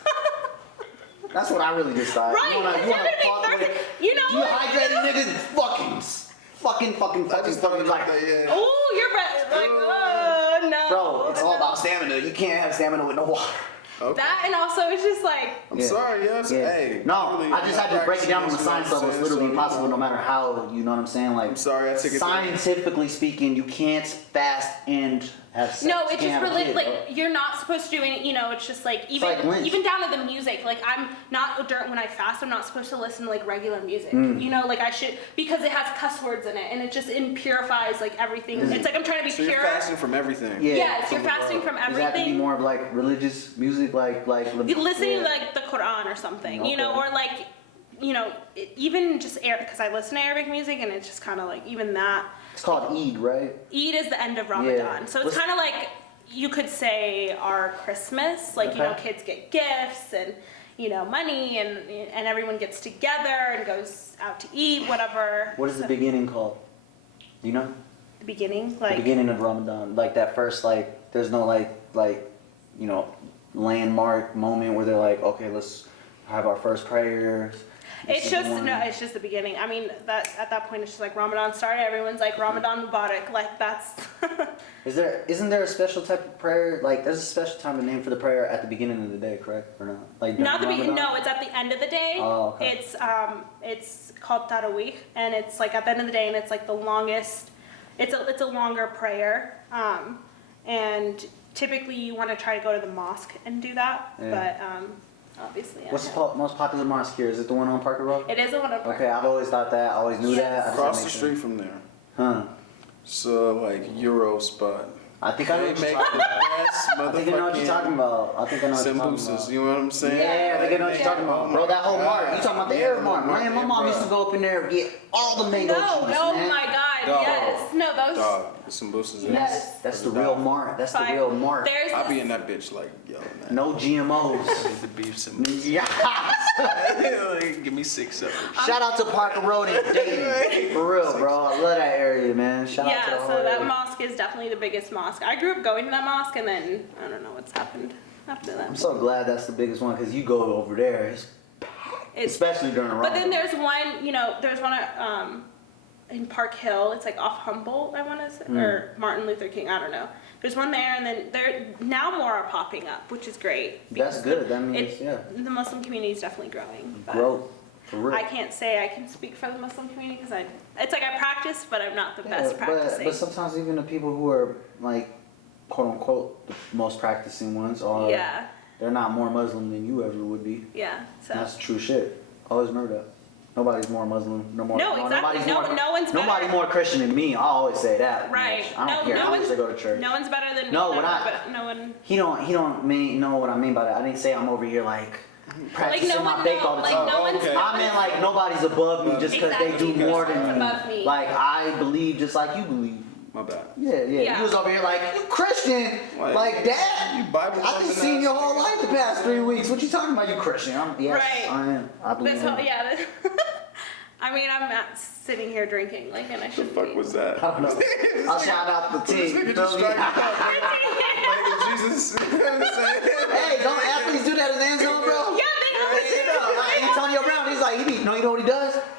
That's what I really just thought. right. You wanna You're gonna be fuck thirsty. with dehydrated niggas fucking I just thought like, about that, yeah. Oh, you're like oh no. bro, it's all about stamina. You can't have stamina with no water. Okay. that, and also it's just like I'm Yeah. sorry, yes. Yeah. Hey. No, really, I just had to break it down on the science level. It's literally so, impossible no matter how, you know what I'm saying? Like, I'm sorry, I took it. scientifically speaking, you can't fast and have sex. no, You it's can't just have a really kid, like bro. you're not supposed to do any. It's just like even like lynch. even down to the music. Like I'm not during when I fast, I'm not supposed to listen to like regular music. Mm. Like I should because it has cuss words in it, and it just impurifies like everything. It's like I'm trying to be So pure. you're fasting from everything. Yeah. Yes, you're fasting from Does that have to be everything. more of like religious music, like Listening yeah. to like the Quran or something, Okay. or like, even just because I listen to Arabic music and it's just kind of like even that. It's called Eid, right? Eid is the end of Ramadan, Yeah. so it's What's- kind of like you could say our Christmas, like Okay. kids get gifts and money and everyone gets together and goes out to eat, whatever. What is the beginning called? Do you know? The beginning, The like beginning of Ramadan, like that first, like there's no landmark moment where they're like, okay, let's have our first prayers. This it's is the just one. no, it's just the beginning. I mean, that at that point it's just like Ramadan started. Everyone's like Ramadan Mubarak, like that's. Isn't there a special type of prayer? Like there's a special time and name for the prayer at the beginning of the day, correct or not? Like Not the during beginning. Ramadan? No, it's at the end of the day. Oh, okay. It's called Tarawih, and it's like at the end of the day, and it's like the longest. It's a longer prayer, and typically you want to try to go to the mosque and do that, Yeah. but obviously. What's the most popular mosque here? Is it the one on Parker Road? It is the one up Okay, I've always thought that. I always knew that. I just Across had the to street make from there. sure. Huh. So like Euro spot. I think I know what you're Make talking the about. best I think I know what you're talking about. I think I know what you're talking Sambusas, about. you know what I'm saying? Yeah, I think I know what you're talking about. Bro, that whole mart. You talking about the Arab mart. Man, my mom Yeah, used to bro. go up in there and get all the mango No, juice, oh man. my god, Dog. yes. No, those. Dog, the Sambusas. Yes. That's the real mart. That's the fire. real mart. There's I be this- in that bitch like, yo, man. No GMOs. The beef Sambusas. Yeah. Like, give me 6 of them. Shout out to Parker Road and Dayton. For real, bro. I love that area, man. Shout out to the Yeah, whole so that area. mosque is definitely the biggest mosque. I grew up going to that mosque, and then I don't know what's happened after that. I'm so glad that's the biggest one because you go over there, It's, especially during but Ramadan. then there's one, there's one in Park Hill. It's like off Humboldt, I want to say, or Martin Luther King. I don't know. There's one there, and then there now more are popping up, which is great. That's good. That means, It, yeah, the Muslim community is definitely growing. But growth. For real. I can't say I can speak for the Muslim community because it's like I practice, but I'm not the Yeah, best practicing. but sometimes even the people who are like, quote unquote, the most practicing ones are, Yeah, they're not more Muslim than you ever would be. yeah. So That's true shit. Always remember that. Nobody's more Muslim. No more. No, exactly. Nobody's No- more, no one's Nobody better. more Christian than me. I always say that. right. I don't care how much they go to church. No one's better than No, me. when I- but no one. He don't mean know what I mean by that. I didn't say I'm over here like practicing no my one- faith no, all the like, time. no one's- okay. I meant like nobody's above me just because they do Exactly. more No than one's me. above me. Like I believe just like you believe. My bad. Yeah. Yeah. You was over here like you Christian, like that. You Bible I've been thumping seeing ass your whole nigga. life the past 3 weeks. What you talking about? You Christian? Yes, Right. I am. I believe. This in whole, it. yeah. I mean, I'm not sitting here drinking like, and I The should fuck be. was that? I don't know. I'll shout out the This team. nigga Feel just me? strike Like Jesus. You know what I'm saying? Hey, don't athletes do that in the end zone, bro? Yeah, they do. You know, like Antonio Brown, he's like, you know what he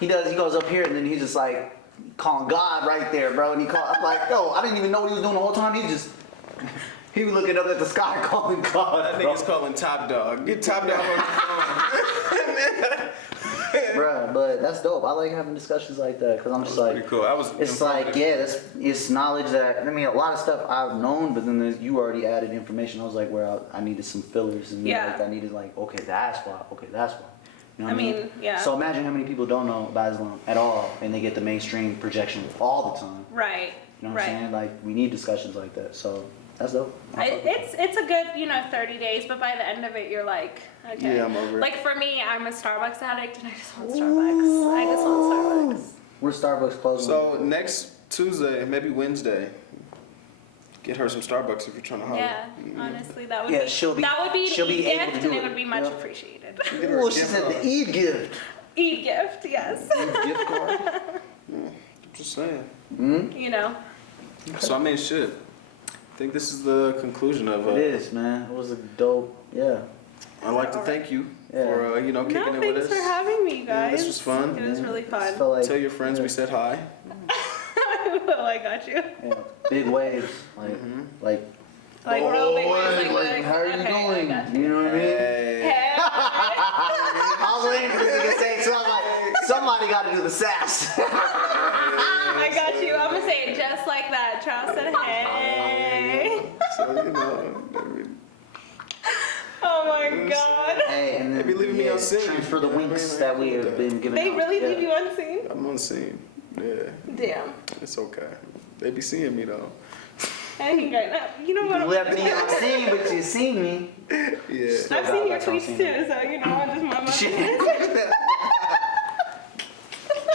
does? He goes up here and then he's just like calling God right there, bro. And I'm like, yo, I didn't even know what he was doing the whole time. He was looking up at the sky calling God, That bro. nigga's calling Top Dog. Get Top Dog on the phone. Bruh, but that's dope. I like having discussions like that because I'm just like, Pretty cool. I was. it's like, yeah, it's knowledge that, I mean, a lot of stuff I've known, but then you already added information. I was like, well, I needed some fillers and Yeah. like I needed like, okay, that's why. You know what I mean, yeah. So imagine how many people don't know about Islam at all and they get the mainstream projection all the time. Right. You know what I'm saying? Like, we need discussions like that. So that's dope. It's a good 30 days, but by the end of it, you're like, okay. Yeah, I'm over it. Like for me, I'm a Starbucks addict, and I just want Starbucks. I just want Starbucks. Where's Starbucks closing? So next Tuesday, maybe Wednesday, get her some Starbucks if you're trying to holler. Yeah, honestly, that would Yeah, be she'll be- that would be she'll an be Eid able to gift, do and it it. would be much Yeah. appreciated. Get her a Oh, she gift said card. the Eid gift. Eid gift, yes. Gift card? Just saying. You know. So I mean, shit. I think this is the conclusion of. It is, man. It was a dope, yeah. I'd like to thank you Yeah. for kicking No, it with thanks us. for having me, Yeah, guys. this was fun. It was really Just fun. felt like, Tell your friends yeah, we said hi. Oh, I got you. yeah. Big waves, like Like real big ones, like, like, how are you okay, I doing? got You know what I mean? Hey. Hey. I was waiting for this nigga to say something like, somebody got to do the sass. I got you. I'm gonna say it just like that. Charles said, "Hey." So you know, I mean, Oh my God. Hey, and then They be leaving me on scene. transfer the You know what I winks mean? that we have been given. They out. really Yeah. leave you unseen? I'm on scene. Yeah, Damn. it's okay. They be seeing me though. I ain't got that. You know what? You left me on scene, but you seen me. Yeah. I've seen your tweets too, so you know, I just my mind.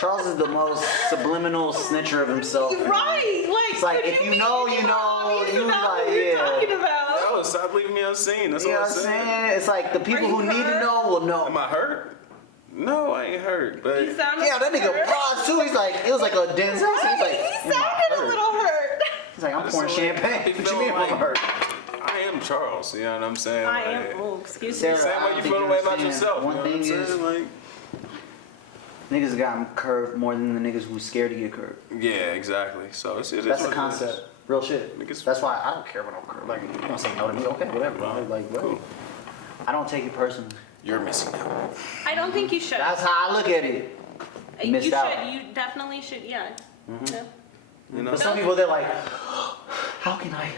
Charles is the most subliminal snitcher of himself. Right. Like, It's like, what if do you mean? know, you know, Obviously you know like, what you're yeah. talking about. No, stop leaving me unseen. That's You know all what I'm I'm saying. saying? It's like the people Are you who need to hurt? know will know. Am I hurt? No, I ain't hurt. But You sounded Yeah, that nigga hurt. paused too. He's like, it was like a Denzel. He's like, Right, he "Am I sounded a hurt?" little hurt. He's like, I'm That's pouring the way champagne. he What you felt mean like- I'm hurt? I am Charles. You know what I'm saying? I Like, am. Oh, excuse me. Sarah, Same I way don't you think feel you the way about understand. yourself. One you know thing what I'm is, saying? Like, niggas got curved more than the niggas who's scared to get curved. yeah, exactly. So it is That's what the it is. concept. Real shit. Niggas- That's why I don't care when I'm curved. Like, you don't say no to me, okay, whatever. Like, what? Cool. I don't take it personally. You're missing out. I don't think you should. That's how I look at it. You missed should. out. You definitely should. Yeah. No. You know. But some people, they're like, how can I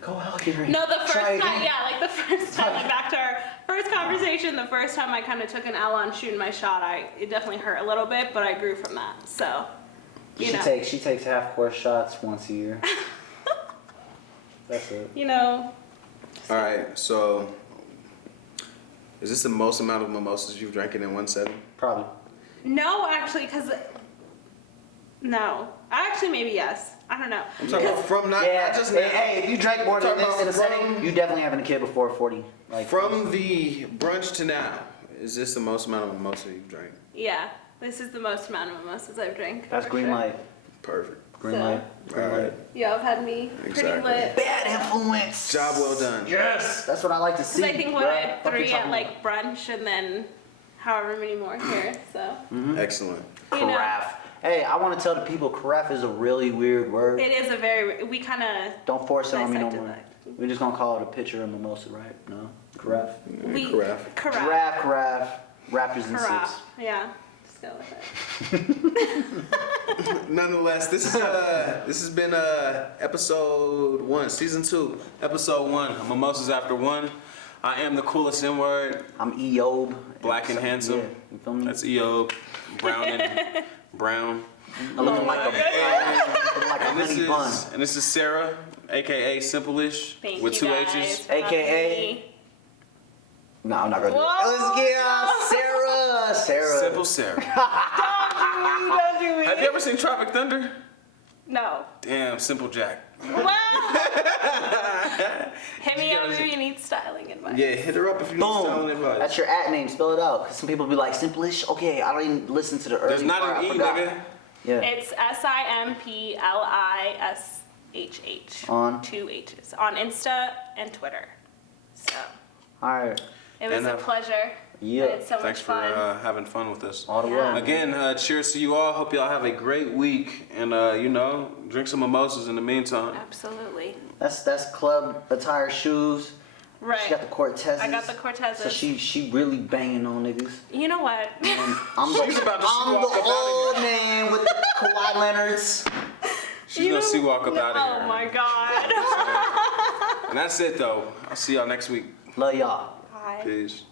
go out Fury. No, the first Try time, again. yeah, like the first time, like back to our first conversation, the first time I kind of took an L on shooting my shot, it definitely hurt a little bit, but I grew from that. So, you know. She takes half course shots once a year. That's it. You know. All right, so is this the most amount of mimosas you've drank in one setting? Probably. No, actually, no. Actually, maybe yes. I don't know. I'm talking about from not just now. Hey, if you drank more than Talking this in a about setting, from- you definitely having a kid before 40. Like From the brunch to now, is this the most amount of mimosa you've drank? Yeah, this is the most amount of mimosas I've drank. that's for green sure. light. Perfect. Green So- light. Green Alright. light. Yeah, I've had me pretty Exactly. lit. Bad influence. Job well done. Yes, that's what I like to see. Because I think what bruh. I had Fuck you 3 talking at like brunch and then however many more here. So Excellent. about. you know. Carafe. Hey, I want to tell the people carafe is a really weird word. It is a very we kind of Don't force it on me no dissected more. that. We're just gonna call it a pitcher of mimosa, right? No, carafe. we Carafe. carafe. Raptors and Carafe. six. Yeah, just go with it. Nonetheless, this has been episode 1, season 2. Episode 1, Mimosas After 1. I am the coolest N-word. I'm Eyob. Black and handsome. Yeah, you feel me? That's Eyob. Brown and brown. I'm looking like a And this honey bun. is Sarah, aka Simple-ish, Thank with you 2 guys H's. for having AKA? me. No, I'm not gonna do it. Whoa. Let's get Sarah. Sarah. Simple Sarah. Don't do me. Have you ever seen Tropic Thunder? No. Damn, Simple Jack. Wow. Hit me up if you need styling advice. Yeah, hit her up if you need styling Boom. advice. That's your at name. Spell it out. Cause some people be like Simplish. Okay, I don't even listen to the early There's not part. an I E, forgot. nigga. Yeah. It's SIMPLISHH. On? 2 H's. On Insta and Twitter. So All right. it was And, a pleasure. Yeah. It's so Thanks much for fun. having fun with us. All the Yeah. way. Again, cheers to you all. Hope y'all have a great week. And, drink some mimosas in the meantime. Absolutely. That's club attire shoes. Right. She got the Cortezes. I got the Cortezes. So she really banging on niggas. You know what? And I'm the, She's about to I'm walk the up outta old man with the Kawhi Leonards. She's gonna see walk up out of here. Oh my god. And that's it, though. I'll see y'all next week. Love y'all. Bye. Peace.